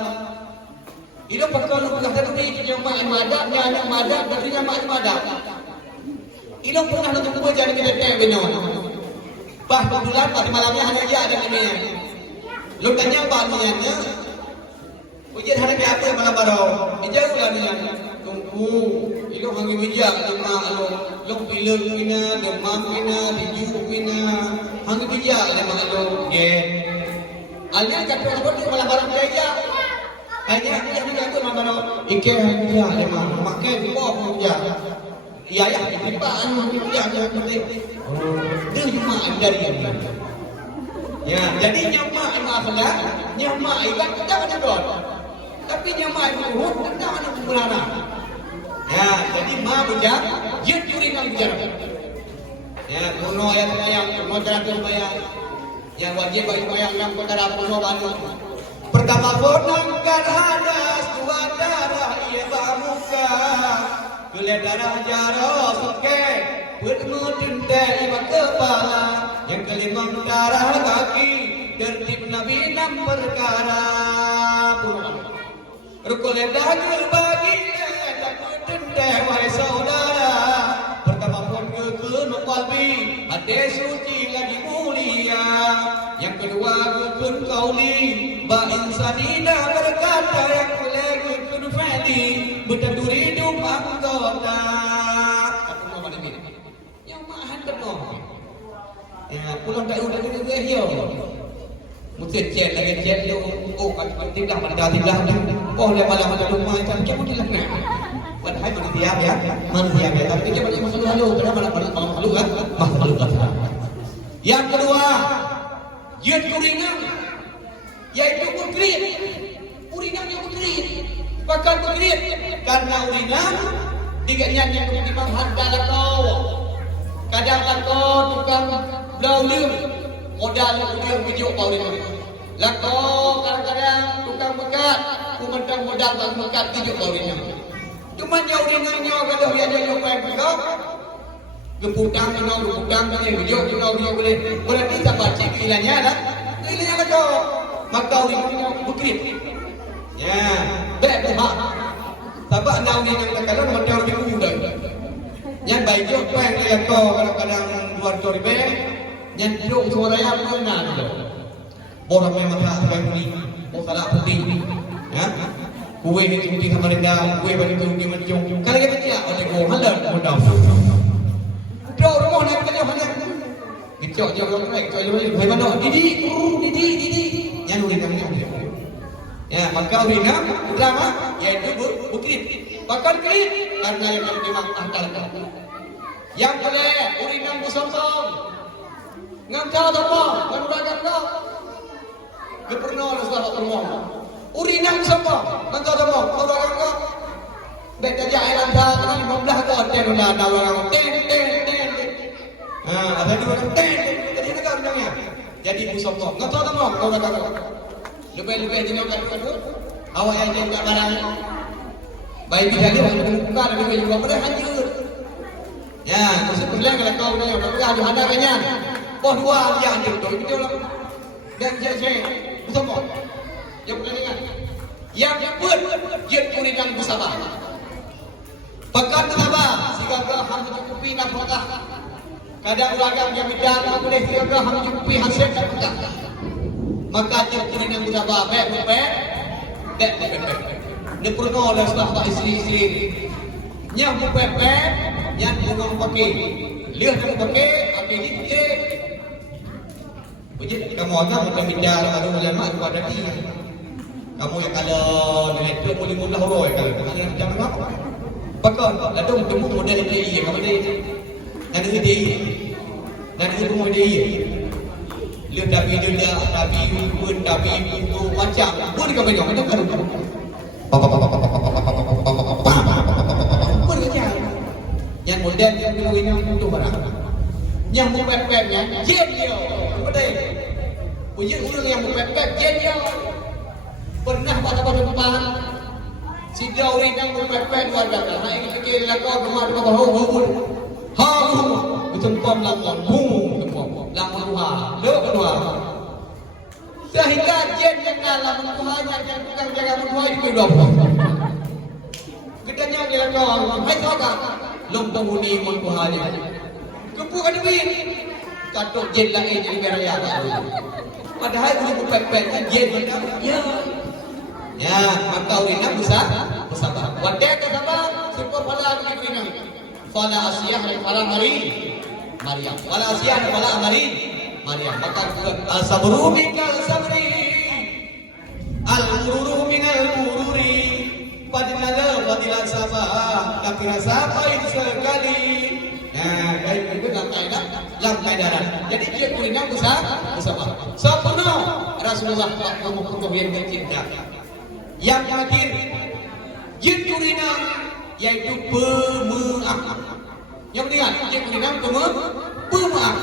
Itu betul bukan tadi yang mamadnya anak madat darinya madat. Itu pernah untuk jadi kita benar. Bah bulan pada malamnya hanya dia ada ini. Lu tanya baniannya. Ujian hari apa malam baru? Ijau lah ni. Tunggu. Ilo hangi bijak lama alo. Lo pilih pina, demam pina, diju pina. Hangi bijak lama alo. Ge. Alnya kata seperti malam baru kerja. Hanya yang apa malam baru? Ike hangi bijak lama. Makan kau bijak. Iya ya, kita anu bijak yang penting. Dia cuma dari ini. Ya, jadi nyamak maaflah, nyamak ikan kita ada dot. Tapi nyamak itu kita ada kumulana. Ya, jadi ma bijak, dia curi nang bijak. Ya, kuno ayat bayang, kuno teratur bayang. Yang wajib bagi bayang yang kotara kuno banu. Pertama bonang hadas dua darah ia bamuka. Kuliah darah jaro suke, bertemu cinta iba kepala. Yang kelima darah kaki, tertib Nabi 6 perkara. Rukul daging bagi takut cinta wahai saudara. Pertama pun kekun qalbi, hati suci lagi mulia. Yang kedua kekun qauli, ba insanina berkata. Yang ketiga kekun fi'li, bertaduri hidup anggota. Apa nama ini? Yang mahan penuh. Ya, pulang tak udah dia hiyo. Mesti cek lagi cek dia. Oh, tidak mana tidak. Oh, dia malam ada rumah kan kamu tidak nak. Padahal manusia ya, manusia ya. Tapi dia banyak makhluk halus. Kenapa makhluk kan? Makhluk kan. Yang kedua, jid urinam, yaitu kukrit. Urinam yang kukrit. Bakal kukrit. Karena urinam diganya yang kutimbang harga lakau. Kadang lakau tukang blaulim modal dia video kau ini. Lakau kadang-kadang tukang bekat, kumandang modal bang bekat video kau ini. Cuma jauh dengannya kalau dia ada yang main bekat, geputang ni video dia boleh. Berarti tak baca kilanya lah. Kilanya lakau, maka ini bekrip. Ya, baik buat. Sebab nau ni yang kalau modal dia mudah. Yang baik juga yang dia kau kadang-kadang luar joribe. Yang duduk suara yang mana tu? Orang memang tak sampai putih, orang tak putih. Ya, kue ni putih sama rendah, kue bagi putih macam. Kalau kita tidak, orang go halal, mudah. Jauh rumah ni kita jauh halal. Kita jauh orang lain, jauh orang lain. Mana? Didi. Yang urin kami ni. Ya, maka urin kami drama, iaitu bukit. Bahkan krit, karena yang kami memang angkal. Yang boleh urin kami bersama. Ngangkau apa? Menurunkan kau. Gepurno sudah termo. Urinang siapa? Ngangkau apa? Menurunkan kau. Beta jaya landa kan 15 kau tenula orang ten. Ada dua orang ten. Jadi negara orangnya. Jadi musoko. Ngangkau apa? Menurunkan kau. Lebih jenaukan kau. Awak yang jenaukan barang. Baik jadi orang buka lebih juga pada hancur. Ya, maksud bilang kalau kau ni orang ada kanya. Oh dua yang itu betul dan jadi bersama yang pertandingan yang buat dia kuningan bersama pekan pertama sehingga ham mencukupi nafkah kadang ragam yang bidang tak boleh sehingga ham mencukupi hasil nafkah maka dia kuningan bersama baik dia perlu oleh sahabat isteri yang berpepet yang bunga pakai lihat yang pakai apa ini Bujit, kamu agak bukan bicara kalau ulama itu ada di. Kamu yang kalau direktur boleh mudah roy kalau kamu jangan apa. Bakal lalu temu model DI kamu DI. Dan DI. Dan itu DI. Lihat tapi pun itu macam pun kamu jangan macam kan. Pun macam. Yang model yang dulu ini untuk barang. Yang mempepetnya genial. Betul. Ujian orang yang mempepet genial. Pernah pada depan si Dauri yang mempepet warga. Nah ini fikir lakau rumah bahu. Ha, betul-betul lakon. Lakon dua. Dua kedua. Sehingga jen yang dalam Tuhan yang bukan jaga Tuhan itu dua. Kedanya dia lakon. Hai saudara. Long penghuni Tuhan ini. Kepukan duit. Katuk jen lagi jadi beraya. Padahal guru pepeknya dia macam ya. Ya, maka urina bisa bersabar. Wadai ke sabar, siapa pada urina. Fala asiyah dan fala Maryam. Fala asiyah dan fala Maryam. Maka al-sabru minal sabri. Al-mururu minal mururi. Padinala padilan sabah. Tapi rasa baik sekali. Nah, baik itu lantai darat. Jadi dia urina bisa bersabar. Sempurna Rasulullah SAW yang tercinta. Yang terakhir, jin urina yaitu pemaaf. Yang penting, jin urina pemaaf.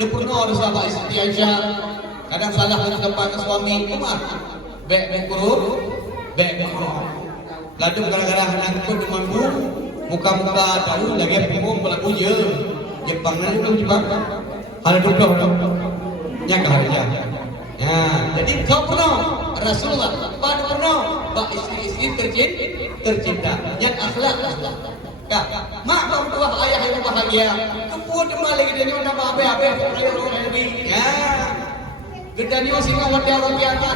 Lepurno ada sahabat istri Aisyah. Kadang salah dengan kepada suami pemaaf. Baik kurut, baik kurut. Lalu gara-gara hendak ikut dengan muka-muka tahu lagi punggung pelaku je. Jepang nanti belum Jepang. Ada duduk. Yang kaharinya. Ya, jadi kau pernah Rasulullah, pada pernah bak istri-istri tercinta, yang akhlak. Kak, mak bang tua ayah yang bahagia, kepun cuma lagi dia nak apa-apa, orang lebih. Ya, gedanya singa wadah orang biasa.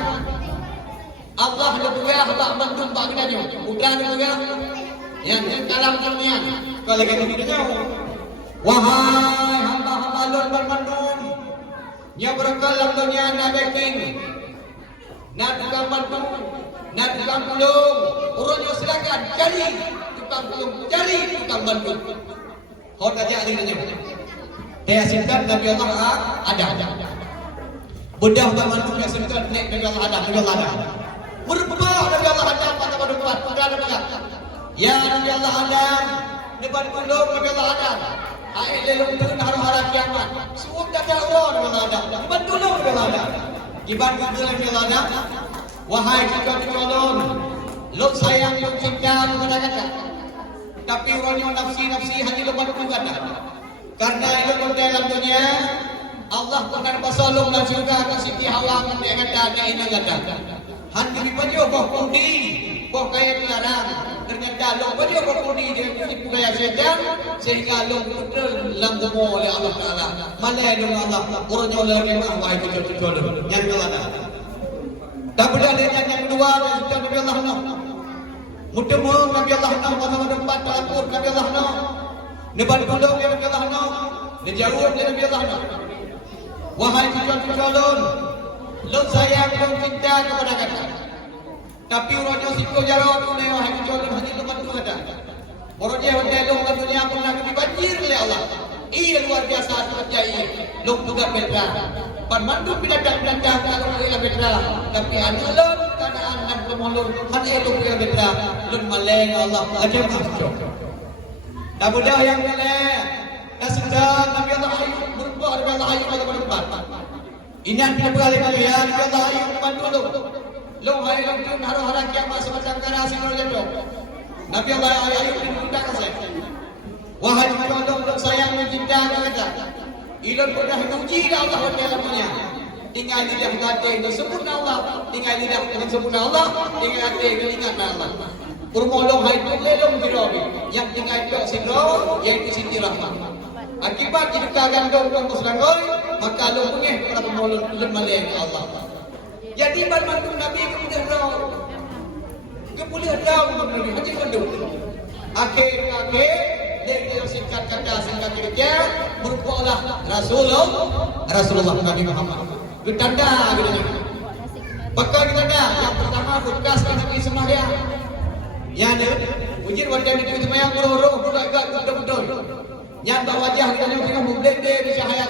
Allah lebih bak bantu bak gedanya, udah lebih yang dalam dunia. Kalau lagi dia, wahai hamba-hamba lon bermandum. Yang berkalam dunia nak backing, nak tukang bantu, nak tukang tolong, urutnya silakan cari tukang tolong, cari tukang bantu. Kau tajak dirinya. Dia simpan Nabi Allah ada. Bedah bantu yang simpan Nabi Allah ada. Berubah Nabi Allah ada pada depan, ada. Ya Nabi Allah ada, depan tolong Nabi Allah ada. Air lelung turun harap kiamat. Suut dah Allah ada. Bantu lo ada. Iban kita lagi ada. Wahai kita tolong. Lo sayang lo cinta kepada kata. Tapi orangnya nafsi hanya lo bantu kata. Karena itu dalam dunia Allah pernah pasalong dan surga ke Siti Hawa dengan kata ini kata. Handi baju kau kudi, kau kaya kelarang. Ternyata long baju kau kudi dengan tipu gaya setan sehingga long betul langgumo oleh Allah Taala. Malai dengan Allah orangnya oleh kemah wahai kecil-kecil yang kelana. Dan berdalil yang kedua dan sudah Nabi Allah no. Mutemu Nabi Allah no masa depan pelapor Nabi Allah no. Nebat kondok Nabi Allah no. Dijauh Nabi Allah no. Wahai kecil-kecil lo sayang dan cinta kepada kata. Tapi orangnya situ jarang oleh wahai kecil hanya lepas itu kata. Orangnya hotel dunia pernah dibanjir oleh Allah. Ia luar biasa terjadi. Lo juga betra. Panmandu binatang-binatang kalau ia betra. Tapi anulah keadaan dan pemulung. Hanya itu ia betra. Lo maleng Allah aja masuk. Tak mudah yang maleng. Kesudah Nabi Allah Ayub berubah Nabi Allah Ayub pada depan. Ini yang kita berkali-kali ya Nabi Allah Ayub bantu lo. Lo hari longkung harap-harap kiamat semacam karasi lo jatuh. Nabi Allah Ayub diminta kasih. Wahai Allah sayang mencinta kata. Ilon pernah diuji Allah dalam dunia. Tinggal lidah hati dengan sempurna Allah. Tinggal lidah dengan sempurna Allah. Tinggal hati dengan ingat Allah. Urmolong hai tu lelong birobi. Yang tinggal itu sidro yaitu Siti Rahmah. Akibat hidup kaganggang muslangoy maka lo punya para pemolong lemalen Allah. Jadi bantu Nabi kemudian kemudian Nabi haji mendung. Akhir dia singkat kata singkat kerja merupalah Rasulullah Nabi Muhammad. Tanda gitu. Bakal tanda yang pertama bekas kaki sembahyang. Ya ada ujir wajah itu sembahyang roh agak betul. Yang wajah kita ni mengblende di cahaya.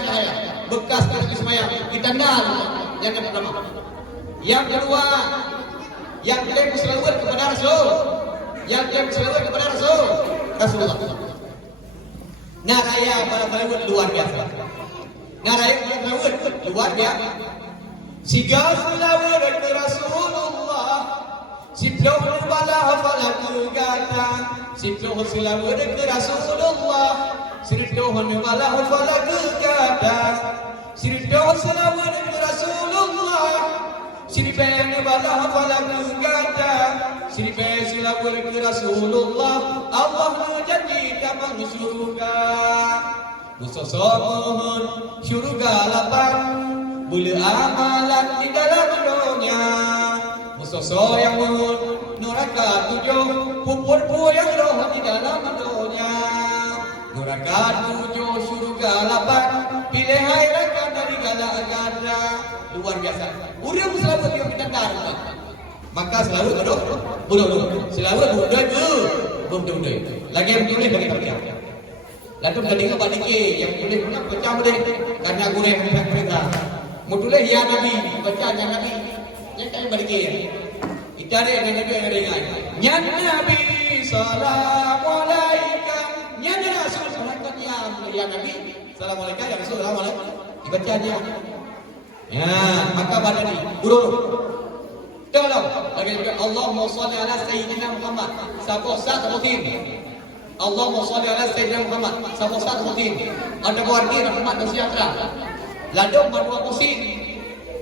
Bekas kaki sembahyang ditanda yang pertama. Yang kedua yang klaim selawat kepada Rasul. Yang klaim selawat kepada Rasulullah. Naraya para selawat luar biasa. Naraya para selawat luar biasa. Siga selawat ke Rasulullah. Sibloh bala hafala kegata. Sibloh selawat ke Rasulullah. Sibloh bala hafala kegata. Sibloh selawat ke Rasulullah. Siripene bala hafala kegata. Siripene selawat ke Rasulullah. Allah janji kamu surga. Musosomun surga lapang. Bula amalan di dalam dunia, musuh yang neraka tujuh, pupur yang roh di dalam dunia. Neraka tujuh, surga lapan, pilih hai raka dari gala-gala. Luar biasa. Udah selalu yang kita taruh. Maka selalu bodoh, selalu bodoh. Lagi yang tulis bagi kerja. Lalu ketika balik yang tulis pun pecah boleh karena goreng mereka. Mutulah ya Nabi, baca ya Nabi. Yang kali balik kita ada yang Nabi yang ringan. Ya Nabi, Assalamualaikum. Ya Rasul, Assalamualaikum. Ya Nabi, Assalamualaikum. Ya Rasul, Assalamualaikum. Dibaca dia. Ya, maka pada ni urut. Tolong lagi juga Allahumma shalli ala sayyidina Muhammad. Satu rutin. Allahumma shalli ala sayyidina Muhammad. Satu rutin. Ada wargi rahmat dan sejahtera. Lalu madwa kusin.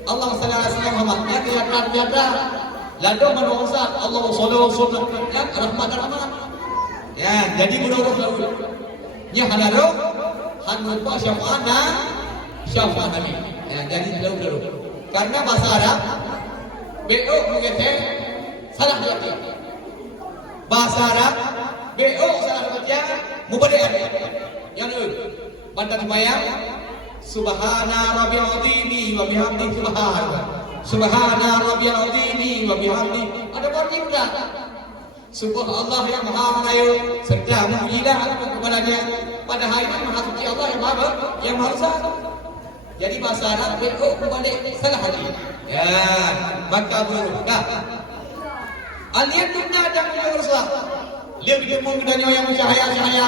Allahumma shalli ala sayyidina Muhammad. Ya tiada. Lalu madwa usah. Allahumma shalli ala sayyidina Muhammad. Ya rahmat dan rahmat. Ya, jadi urut lalu. Ya halaru hanwa syafa'ana syafa'a Nabi. Ya, jadi lalu. Karena bahasa Arab BO mengatakan salah baca. Bahasa Arab BO salah baca mubadi'ah. Yang lain pada sembahyang subhana rabbil azimi wa bihamdi subhana rabbil azimi wa bihamdi. Ada bagi pula subhanallah yang maha rayu serta mujilah kepadanya pada hari ini maha suci Allah yang maha besar. Jadi bahasa Arab BO mubadi'ah salah lagi. Ya, maka berubah. Alian dunia dan Rasulullah. Lihat dia mau kedanya yang cahaya-cahaya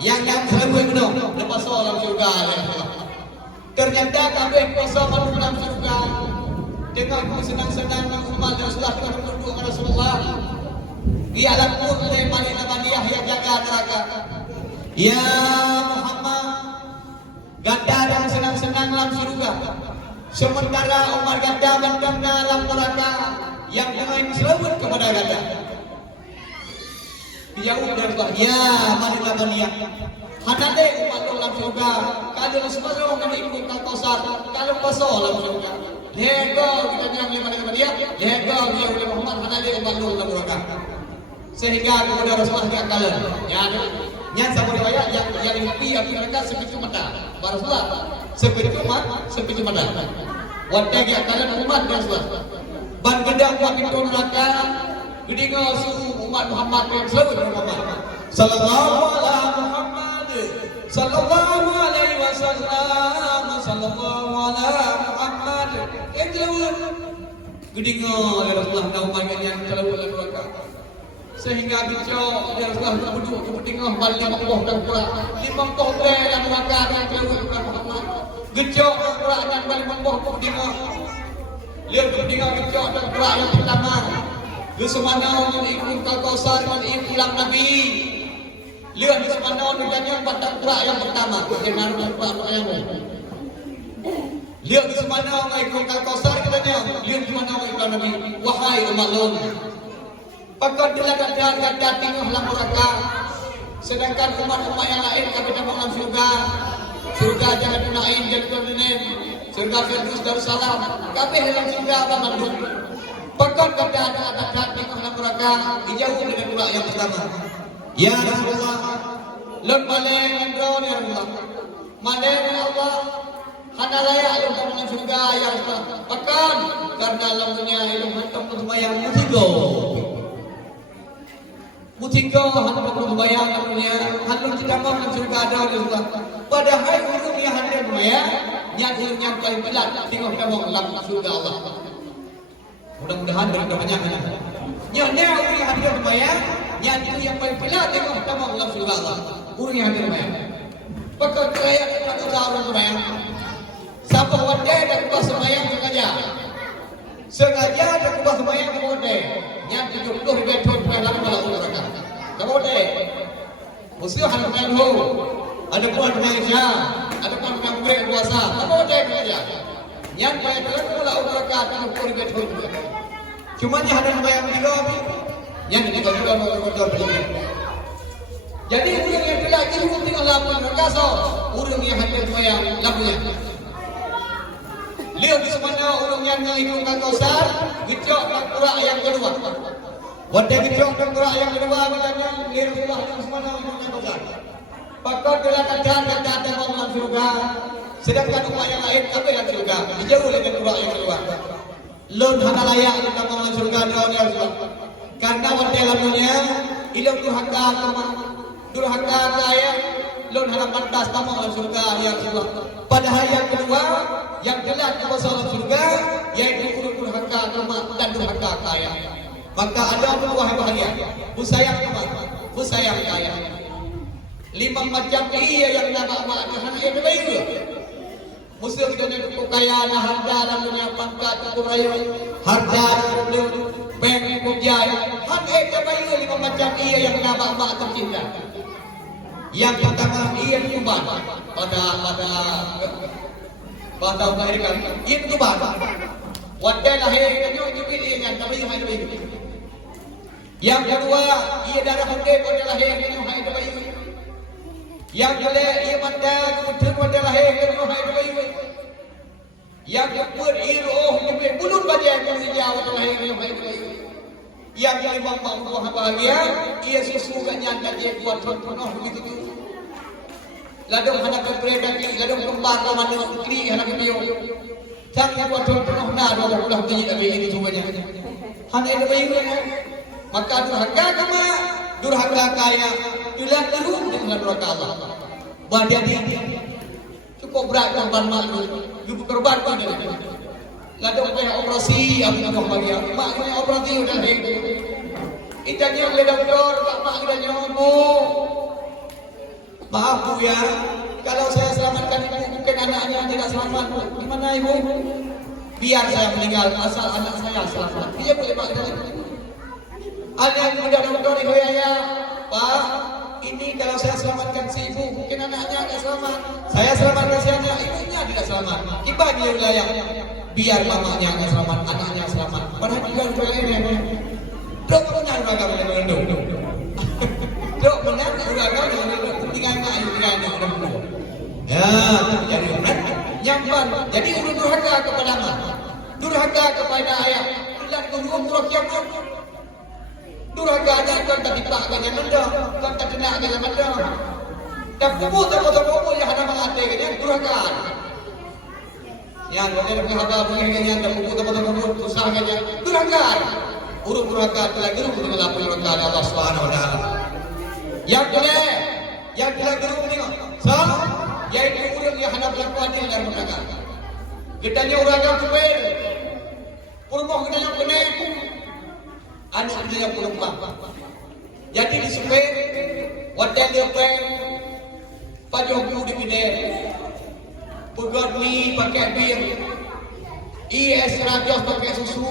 yang selalu penuh lepas dalam surga. Ternyata kami kuasa masuk dalam surga dengan senang-senang umat Rasulullah dengan berdua kepada Rasulullah. Biarlah pun oleh Malaikat yang jaga neraka. Ya Muhammad, ganda dan senang-senang dalam surga. Sementara Umar ganda dan dalam neraka yang dengan selamat kepada ganda. Dijauh dari Allah. Ya Malaikat Malaikat. Hanade umat dalam surga. Kalau semua orang ikut Kausar, kalau pasal dalam surga. Lega kita yang lima dengan dia. Lega dia oleh Muhammad hanade umat dalam neraka. Sehingga kepada Rasulullah yang kalian. Yang sama riwayat yang lebih mereka seperti mata. Rasulullah seperti mata. Wadah yang kalian umat Rasulullah. Ban gedang buat pintu neraka. Gedinga suhu umat Muhammad yang selalu Muhammad. Sallallahu alaihi Muhammad. Sallallahu alaihi wasallam. Sallallahu alaihi Muhammad. Ejlawun. Gedinga oleh Rasulullah umat yang selalu dalam neraka. Sehingga bicau dia Rasulullah berdua ke tengah balik Allah dan Quran. Limang kohre yang neraka dan selalu Muhammad. Gejok dan Quran yang balik Allah ke tengah. Lihat ke tengah gejok dan Quran yang pertama. Semana yang ikut Kausar dan ikut Nabi. Lihat semana yang pada Quran yang pertama. Dengan Quran yang lihat semana yang ikut Kausar katanya. Lihat semana yang ikut Nabi. Wahai umat laun. Pakar gada tinggal dalam neraka. Sedangkan umat-umat yang lain kami dapat dalam surga. Surga jangan gunain jangan gunain. Surga Firdaus Darussalam. Kami dalam surga abang mandun. Pakar gada tinggal dalam neraka. Dijauh dengan doa yang pertama. Ya Rasulullah, lem maleng andron ya Allah. Maleng Allah. Hana layak yang dalam surga ya Allah. Pakar karena dalam dunia ilmu hantam semayang mutigo. Mutika hantu berbayang dunia, hantu tidak mau surga ada juga. Padahal urung yang hadir dunia, yang paling belat tengok kamu dalam surga Allah. Mudah-mudahan berbanyak. Yang urung yang hadir dunia, yang paling belat tengok kamu dalam surga Allah. Urung yang hadir dunia. Pakai kerja tak tahu dunia. Siapa wadai dan kubah semayang sengaja dan kubah semayang kemudian. Yang 70 ribu tahun lalu malah neraka. Kemudian musuh hendak menanggung. Ada pun Malaysia, ada pun Amerika kuasa. Kemudian saja. Yang bayar lalu malah neraka 70 ribu tahun. Cuma yang ada bayar kilo yang kita juga mengotor begini. Jadi orang yang tidak ilmu tinggal dalam neraka so, orang yang hadir bayar lakunya. Lihat di semana ulungnya ngahidung Kausar, gejok dan kurak yang kedua. Wadah gejok dan kurak yang kedua, katanya lihat di semana ulungnya Kausar. Pakau telah kadang mau dalam surga, sedangkan umat yang lain apa yang surga? Dijauh dengan kurak yang kedua. Lun hana layak kita mau dalam surga ya Allah. Karena wadah lalunya ilang durhaka kaya, lun hana pantas tamu dalam surga ya Allah. Padahal yang kedua yang jelas masuk surga yaitu durhaka dan durhaka kaya. Maka ada dua bahagia, busayang busayang kaya. 5 macam iya yang nama makna itu baik. Musuh kita ni kekayaan harta dan dunia pangkat kurayu harta bank kujaya. Hak itu baik 5 macam iya yang nama mak tercinta. Yang pertama ia tuban pada melahirkan ia tuban. Wadah lahir itu yang kami hidup. Yang kedua ia darah hati pada lahir itu baik. Yang kedua ia mata kemudian pada lahir itu baik. Yang keempat ia roh itu bulut baca yang jauh pada lahir itu baik. Yang kelima Allah bahagia ia susu nyata dia kuat penuh begitu tu. Ladung anak berpreda ladung kembar mana kri anak dia. Jangan kuat penuh nah dua puluh biji lagi itu semuanya. Hanya itu baik. Maka durhaka kaya tulah dulu dengan durhaka Allah. Bahagia dia cukup berat korban malu, cukup korban pada. Ladung punya operasi apa bahagia. Mak punya operasi udah itu. Itanya oleh doktor, mak kita nyobu. Maaf Bu ya, kalau saya selamatkan ibu mungkin anaknya tidak selamat Bu. Gimana ibu? Biar saya meninggal asal anak saya selamat. Dia boleh mak kita. Ada yang mudah doktor ibu ya, Pak. Ini kalau saya selamatkan si ibu, mungkin anaknya tidak selamat. Saya selamatkan si anak, ibunya tidak selamat. Tiba dia wilayah, biar mamanya tidak selamat, anaknya selamat. Padahal juga wilayahnya. Dok benar uraga dengan rendung. Dok benar uraga dengan rendung. Tinggal mak ayu tinggal anak. Ya, jadi benar. Nyampan. Jadi durhaka kepada mak, durhaka kepada ayah. Dan kehukum kiamat. Durhaka kan tak dipakai mendah, kan tak kena dengan mendah. Dan kubur yang ada mengate kan durhaka. Yang ada menghadap mengenai dan kubur usaha kan durhaka. Urut durhaka telah gerung dengan apa yang Allah Subhanahu Wa Taala. Yang telah gerung dengan sama yaitu urut yang hendak berlakuan dalam durhaka. Kita ni uraga kupel, purmoh kita yang benar. Anak dia penumpang. Jadi di supir, wadah dia peng, pajuh bulu di pindah, pegat mi pakai bir, IS rajah pakai susu,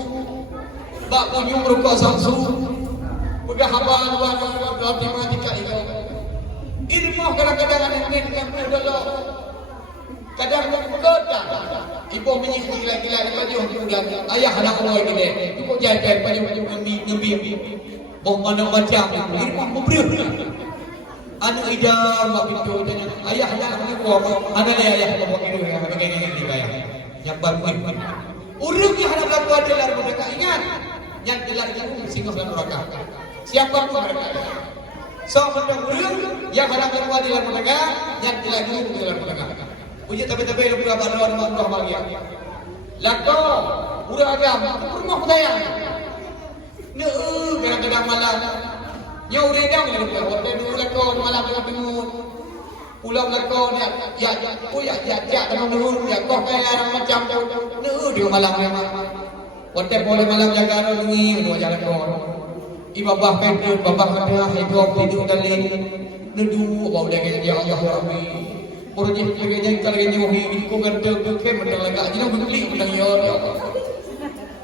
bak punyung rokok samsu, pegat haba luar di mana tiga itu. Ini mah kadang-kadang ada yang mudah. Kadang kadang ibu menyikir gila-gila di baju pulang ayah anak orang ini ibu jajan baju ngembi boh mana macam ini mah memberi anu idam mak pintu tanya ayah anak ni buah ada ni ayah bawa kini yang begini dibayar yang baru urang yang hendak berbuat dalam mereka ingat yang jelas itu singgah dalam neraka siapa pun mereka so urang yang hendak berbuat dalam mereka yang jelas itu dalam neraka. Punya tapi lu pura baruan mak bahagia. Lako, pura agam, rumah budaya. Kadang-kadang malam. Nyau redang lu pura. Waktu dulu lako malam dengan pengut. Pulau lako ya teman dulu ya kau kayak orang macam tu. Dia malam memang. Waktu boleh malam jaga lungi lu jalan kau. Ibu bapa pendek, bapa kena hidup tidur kali. Nudu bawa dia ya Allah Rabbi. Orang yang kerja kalau yang nyohi itu kan terkait menang lagi, jadi beli menang ya.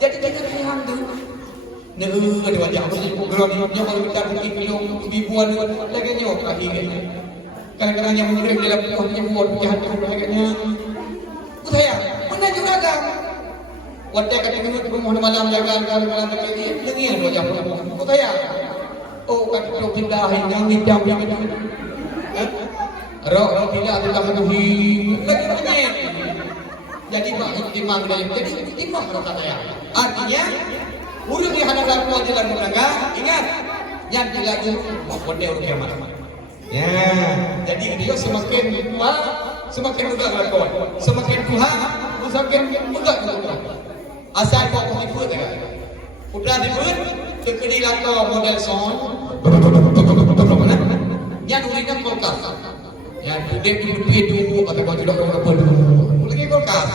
Jadi kita sayang tu. Ada wajah apa sih program yang kalau kita pergi film ribuan lagi nyoh kaki ni. Kadang-kadang yang murid dalam punya buat jahat tu lagi-nya. Saya mana juga kan. Waktu kata kita rumah malam jaga malam lagi lengi wajah pun. Saya. Oh kata kita yang hitam yang Roh tidak telah menuhi lagi jadi imam dari jadi imam kata saya. Artinya urang yang hendak lakukan jalan berangga, ingat yang dilakukan model kiamat. Ya, jadi dia semakin tua, semakin mudah lakukan. Semakin tua, semakin mudah lakukan. Asal kau ikut ya. Udah dibut, tekeni lakukan model sound. Yang ulikan kulkas. Yang udah itu atau kau tidak kau apa dulu. Lagi kulkas.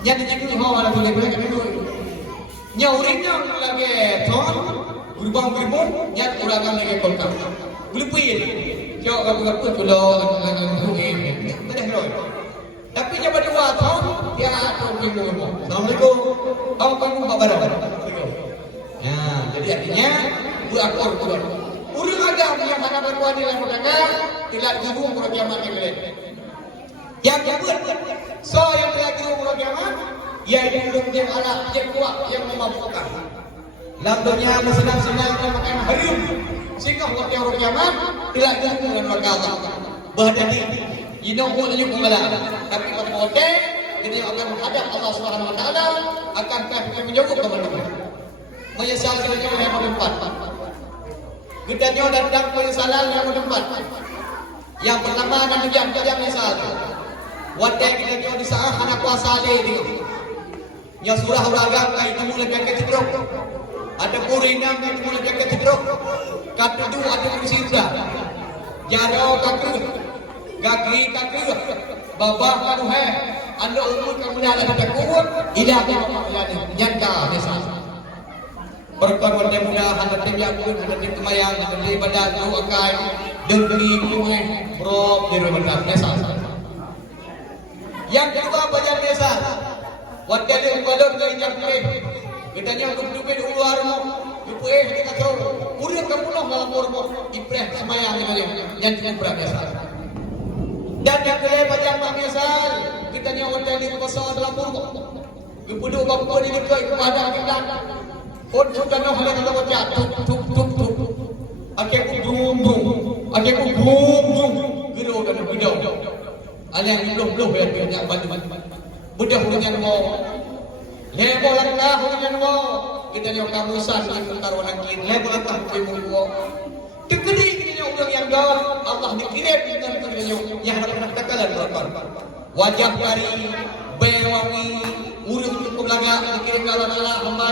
Yang dijadi hawa ada boleh boleh kan? Nyaurinnya lagi sound. Gerbang-gerbang yang uragan lagi kulkas. Boleh pun. Jauh apa dulu lagi. Tapi coba dua tahun dia akan ngomong. Assalamualaikum. Apa kamu kabar? Ya, jadi artinya berakor. Urang ada yang mana berkuat dalam mereka tidak gabung pada kiamat ini. Yang kedua, so yang tidak gabung pada kiamat, yaitu urang yang ada yang kuat yang memampukan. Lambungnya bersenang-senang dan makan harum. Sehingga waktu orang kiamat tidak gabung dengan mereka Allah. Berhati-hati. Inokul yung kumala. Tapi waktu kita akan menghadap Allah Subhanahu Wa Taala akan menjawab kepada menyesal kita yang berempat. Kita nyo datang penyesalan yang berempat. Yang pertama dan yang menyesal. Waktu kita nyo di saat anak puasa ini. Nya surah uragang kait mulai ke tidrok. Ada kurinam kait mulai ke tidrok. Katu ada kursiuda. Jaro katu. Gagi katu. Babah kanu he. Anda umur kamu dah ada takut. Ilah nyangka menyesal. Perkara dia mudah hendak dia pun hendak dia kemayang hendak dia ibadat doa kai dengki kueh bro di rumah biasa. Yang kedua baca biasa. Waktu dia ibadat dia nyampe. Katanya duduk luar mu. Ibu dia kata urang kamu noh dalam umur ibrah semayang dengan yang biasa. Dan yang kedua baca biasa. Katanya waktu dia pasal dalam umur. Ibu dua bapa dia dekat kepada kita. Kon sudah nak hal yang kita baca, tuk. Aku brum, giro dan gidau. Ada yang belum yang banyak bantu. Budak hunian mo, lebo langkah hunian mo. Kita ni orang musan yang taruhan kiri, lebo langkah hunian mo. Tekedi kita orang yang dah Allah dikirim dengan kita yang hendak takalan berkar. Wajah kari, bewangi, urut cukup laga dikirim Allah Allah hamba.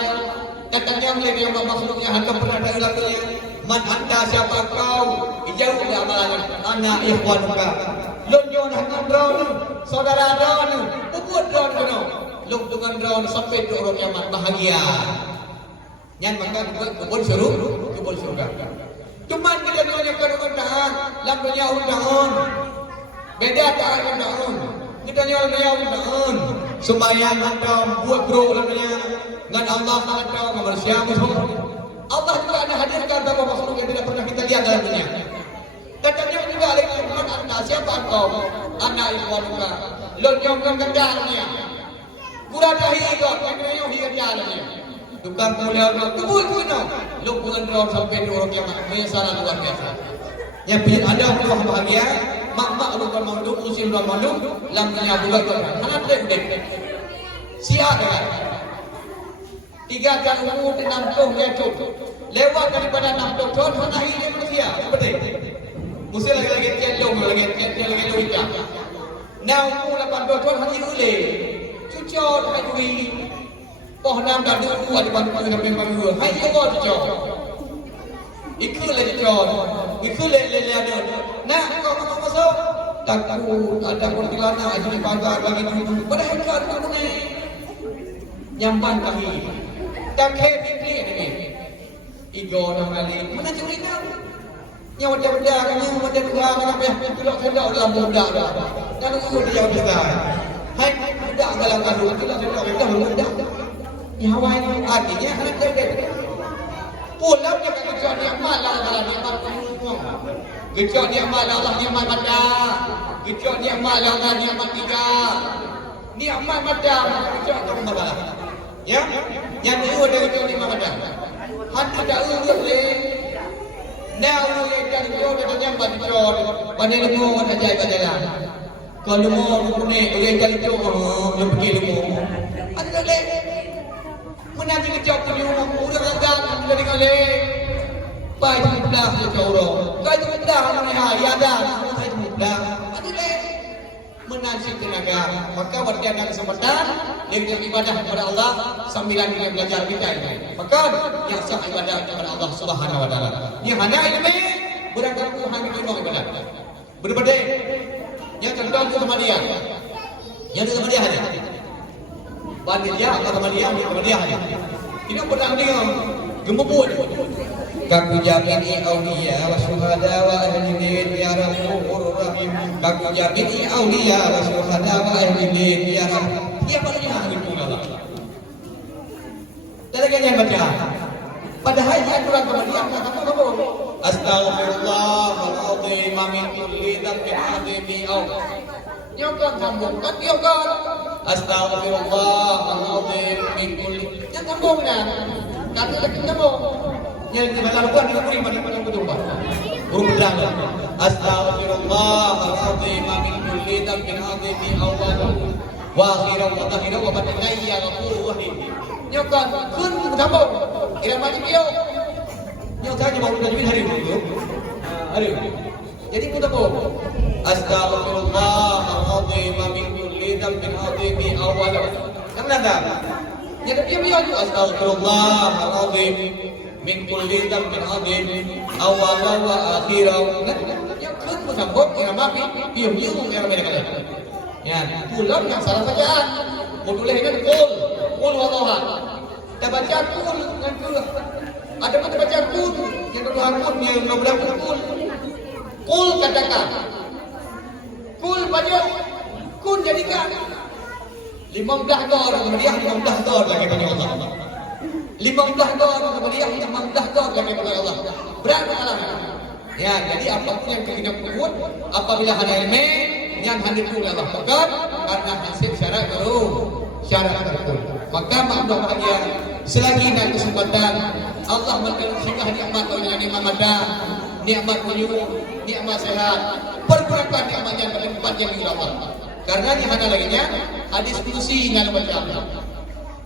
Katanya oleh yang makhluknya hendak pernah ada lakunya. Man anta siapa kau? Ijauh dari amalan anak ikhwanuka. Lunjon hendak drone, saudara drone, puput drone kono. Lung dengan drone sampai ke orang kiamat bahagia. Yang makan kebun surga. Cuma kita dunia kerukunan, lampunya undangan. Beda tak undangan. Kita nyolnya undangan. Sembahyang hendak buat bro lampunya. Dan Allah Taala manusia musuh. Allah juga ada hadirkan beberapa makhluk yang tidak pernah kita lihat dalam dunia. Katanya juga oleh Tuhan anda siapa engkau? Anak ikhwanuka. Lonjongkan kendalnya. Kuradahi kau, kenyo hi kendalnya. Tukar mulia kebul kuno. Lukuan roh sampai orang kiamat. Menyesal luar biasa. Yang pilih ada Allah bahagia. Mak lupa mauluk, usil lupa mauluk. Lampunya bulat kau. Anak dek. Siap kan? 3 kali umur 60 ya cukup. Lewat daripada 60 tahun mana hidup manusia? Betul. Mesti lagi celong lagi logika. Nah umur 80 tahun hanya boleh. Cucot hai duwi. Poh nam dah dulu ada bantu sampai bantu. Hai yo cucot. Ikut lagi cucot. Ikut le ada. Nah kau masuk takut ada kuntilanak di pagar lagi dulu. Padahal itu ada ni. Nyampan kami. Kakek fikir ini. Igo nama lain. Mana curi kau? Yang benda kan yang benda dua kan apa? Kelok dalam benda dah. Kalau kau dia besar. Hai budak dalam kandungan kelok dah benda. Yang awal artinya anak dia. Pulang dia kecok dia malah dia malah. Kecok dia malah Allah dia malah. Kecok dia malah Allah dia malah. Ni amal madam kecok tu malah. Ya, yang dulu dari itu lima macam. Hati tak urut le. Now yang dari itu ada yang bagi cor. Pada ilmu ada jaga jalan. Kalau mau kuning, boleh kali tu, yang pergi lemu. Ada le. Menanti kecap punya orang agak kita dengan le. Baik mudah je orang. Baik mudah mana ya dah. Baik mudah. Ada le. Menanti tenaga. Maka waktu ada kesempatan dia ibadah kepada Allah sambilan dia belajar kita ini. Maka yang sah ibadah kepada Allah Subhanahu wa taala. Dia hanya ilmu berangkat Tuhan itu ibadah. Berbeda. Yang contoh sama dia. Yang sama dia ada. Bandit dia sama dia ada. Ini pernah dia gemebut. Kaku jamini awliya wa syuhada wa ahli bait ya rahmanur rahim. Kaku jamini awliya wa syuhada wa ahli bait ya rahman. Dia pada dia ahli Allah. Tidak yang baca. Padahal saya kurang kemudian kamu. Astaghfirullahaladzim min kulli dhanbin adzimi au. Nyokan sambung kan nyokan. Astaghfirullahaladzim min kulli. Yang sambungnya. Kata lagi sambung. Yang dibaca bukan dikuri pada betul Pak. Huruf berang. Astaghfirullahaladzim min kulli dhanbin adzimi au wa akhiran wa takhiran wa batayya ghafurur rahim. Nyokan kun sambung. Kira macam dia. Yang saya baru tajwid hari ini. Hari ini. Jadi mudah kok. Astaghfirullahaladzim min kulli dhanbin adzimi awwal. Yang nada. Yang dia juga astaghfirullahaladzim min kulli dhanbin adzim awwal wa akhirah. Yang kan bersambung kira mapi, biung yang mereka kata. Ya, pulang yang salah bacaan. Modulnya ini kul wallah. Kita baca kul dengan kul. Ada pun baca kun, yang kedua kun, yang berbeda kun. Kul katakan, kul baca, kun jadikan. 15 dolar kemudian 15 dolar lagi kepada Allah. 15 dolar kemudian 15 dolar lagi kepada Allah. Berapa kalah? Ya, jadi apapun yang kita buat, apabila hanya ilmu, yang hanya itu Allah. Maka karena hasil syarat itu, syarat itu. Maka maklum bahagia selagi ada kesempatan Allah mengerjakan nikmat dengan nikmat mata, nikmat menyuruh, nikmat sehat, pergunakan nikmat yang berlipat yang dirawat. Karena yang ada lagi nya hadis kursi yang macam.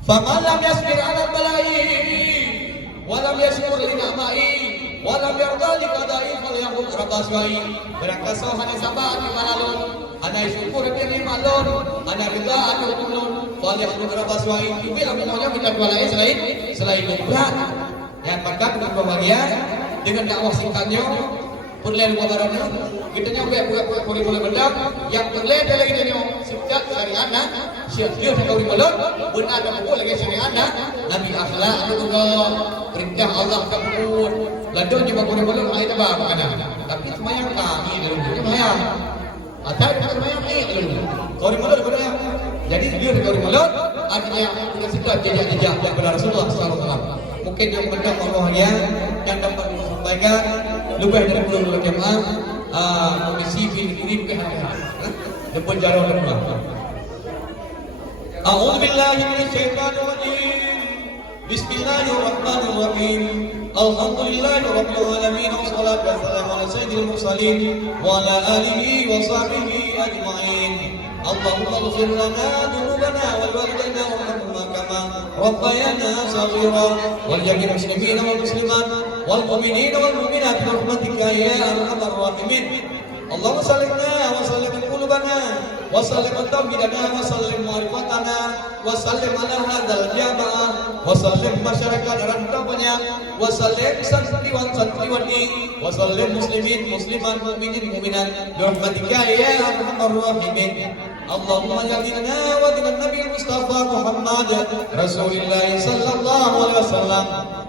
Faman lam yasbir ala balai, wa lam yashkur li ni'mai, wa lam yarda li qada'i falyahud rabaswai. Berangkasa hanya sabar di malalun, hanya syukur di nikmatlun, hanya rida atau kulun, falyahud rabaswai. Ibu semuanya minta dua lain selain berat. Yang maka kebahagiaan dengan dakwah singkatnya perlahan wabarannya kita nya boleh benda yang perlahan lagi dia sejak syariat siap dia sekali malam benar ada pun lagi syariat nabi akhlak juga perintah Allah kabul lalu juga boleh ayat apa ada tapi semayang kami dulu semayang atau semayang dulu kalau di malam benar jadi dia sekali malam artinya sudah sekitar jejak-jejak daripada Rasulullah SAW. Mungkin yang benar Allah yang dapat disampaikan lebih dari 10 jemaah komisi film PHH dan penjara lemah. A'udzu billahi minasyaitonir rajim. Bismillahirrahmanirrahim. Alhamdulillahirabbil alamin wassalatu wassalamu ala sayyidil mursalin wa ala alihi wa sahbihi ajma'in. Allahumma ighfir lana dhunubana wal walidayna warhamhuma kama rabbayana shaghira wal jami'il muslimina wal muslimat wal mu'minina wal mu'minat bi rahmatika ya arhamar rahimin. Allahumma sallimna wa sallim qulubana wa sallim tawhidana wa sallim ma'rifatana wa sallim ala hadzal jamaah wa sallim masyarakat rantabanya wa sallim santriwati wa sallim muslimin musliman mu'minin mu'minat bi rahmatika ya arhamar rahimin. Allahumma jadilna wa dinan nabi Mustafa Muhammad Rasulullah sallallahu alaihi wasallam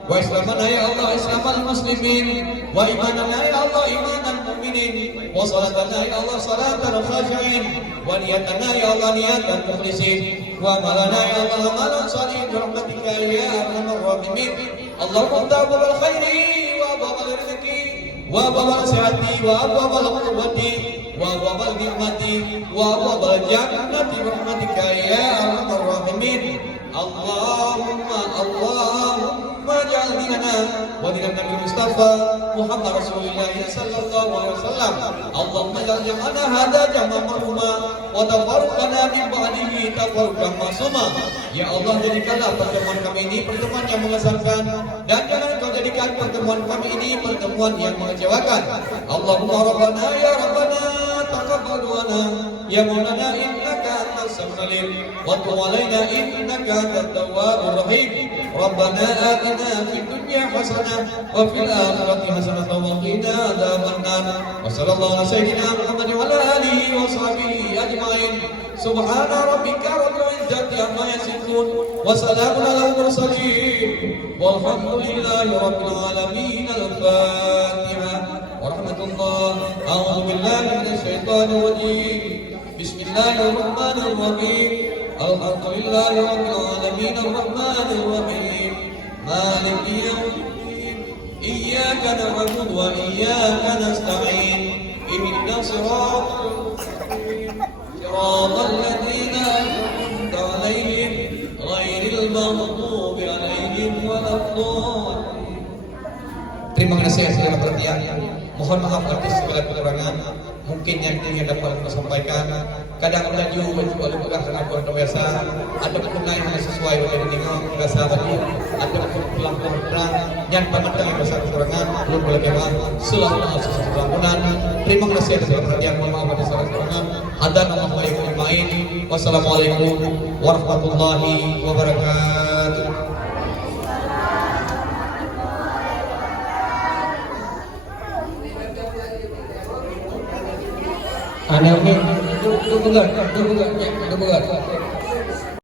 wa islamana ya Allah islamal muslimin wa imanana ya Allah imanan mu'minin wa salatana ya Allah salatan khashi'in wa niyatana ya Allah niyatan mukhlisin wa amalana ya Allah amalan salihin bi rahmatika ya arhamar rahimin. Allahumma taqabbal khairi wa abwabal rizqi wa abwabal sihhati wa abwabal quwwati wa abwabal nikmati wa abwabal jannati bi rahmatika ya arhamar rahimin. Allahumma كما جعل ديننا ودين النبي المصطفى محمد رسول الله صلى الله عليه وسلم اللهم اجعل جمعنا هذا جمعا مرحوما وتفرقنا من بعده تفرقا معصوما. Ya Allah, jadikanlah pertemuan kami ini pertemuan yang mengesankan, dan jangan Engkau jadikan pertemuan kami ini pertemuan yang mengecewakan. Allahumma rabbana ya rabbana taqabbal du'ana ya maulana innaka antas samiul wa tub alaina innaka antat tawwabur rahim. Rabbana atina fid dunya hasanah wa fil akhirati hasanah wa qina adzabannar. Wa sallallahu ala sayyidina Muhammad wa ala alihi wa sahbihi ajmain. Subhana rabbika rabbil izzati amma yasifun wa salamun alal mursalin walhamdulillahi rabbil alamin. Al-Fatihah. Warahmatullah. A'udzu billahi minasy syaithanir rajim. Bismillahirrahmanirrahim. Alhamdulillahi rabbil alamin arrahmanir rahim maliki yaumiddin iyyaka na'budu wa iyyaka nasta'in ihdinas siratal mustaqim siratal ladzina an'amta 'alaihim ghairil maghdubi 'alaihim waladdallin. Terima kasih segala perhatian. Mohon maaf atas segala kekurangan mungkin yang ingin dapat saya sampaikan. Kadang baju baju karena buat biasa ada lain yang sesuai dengan dengan biasa tadi ada pulang yang pematang yang besar kekurangan belum boleh kemah selalu sesuatu. Terima kasih atas perhatian. Mohon maaf atas segala kekurangan. Ada nama baik yang main. Wassalamualaikum warahmatullahi wabarakatuh. Ada mungkin, tunggu,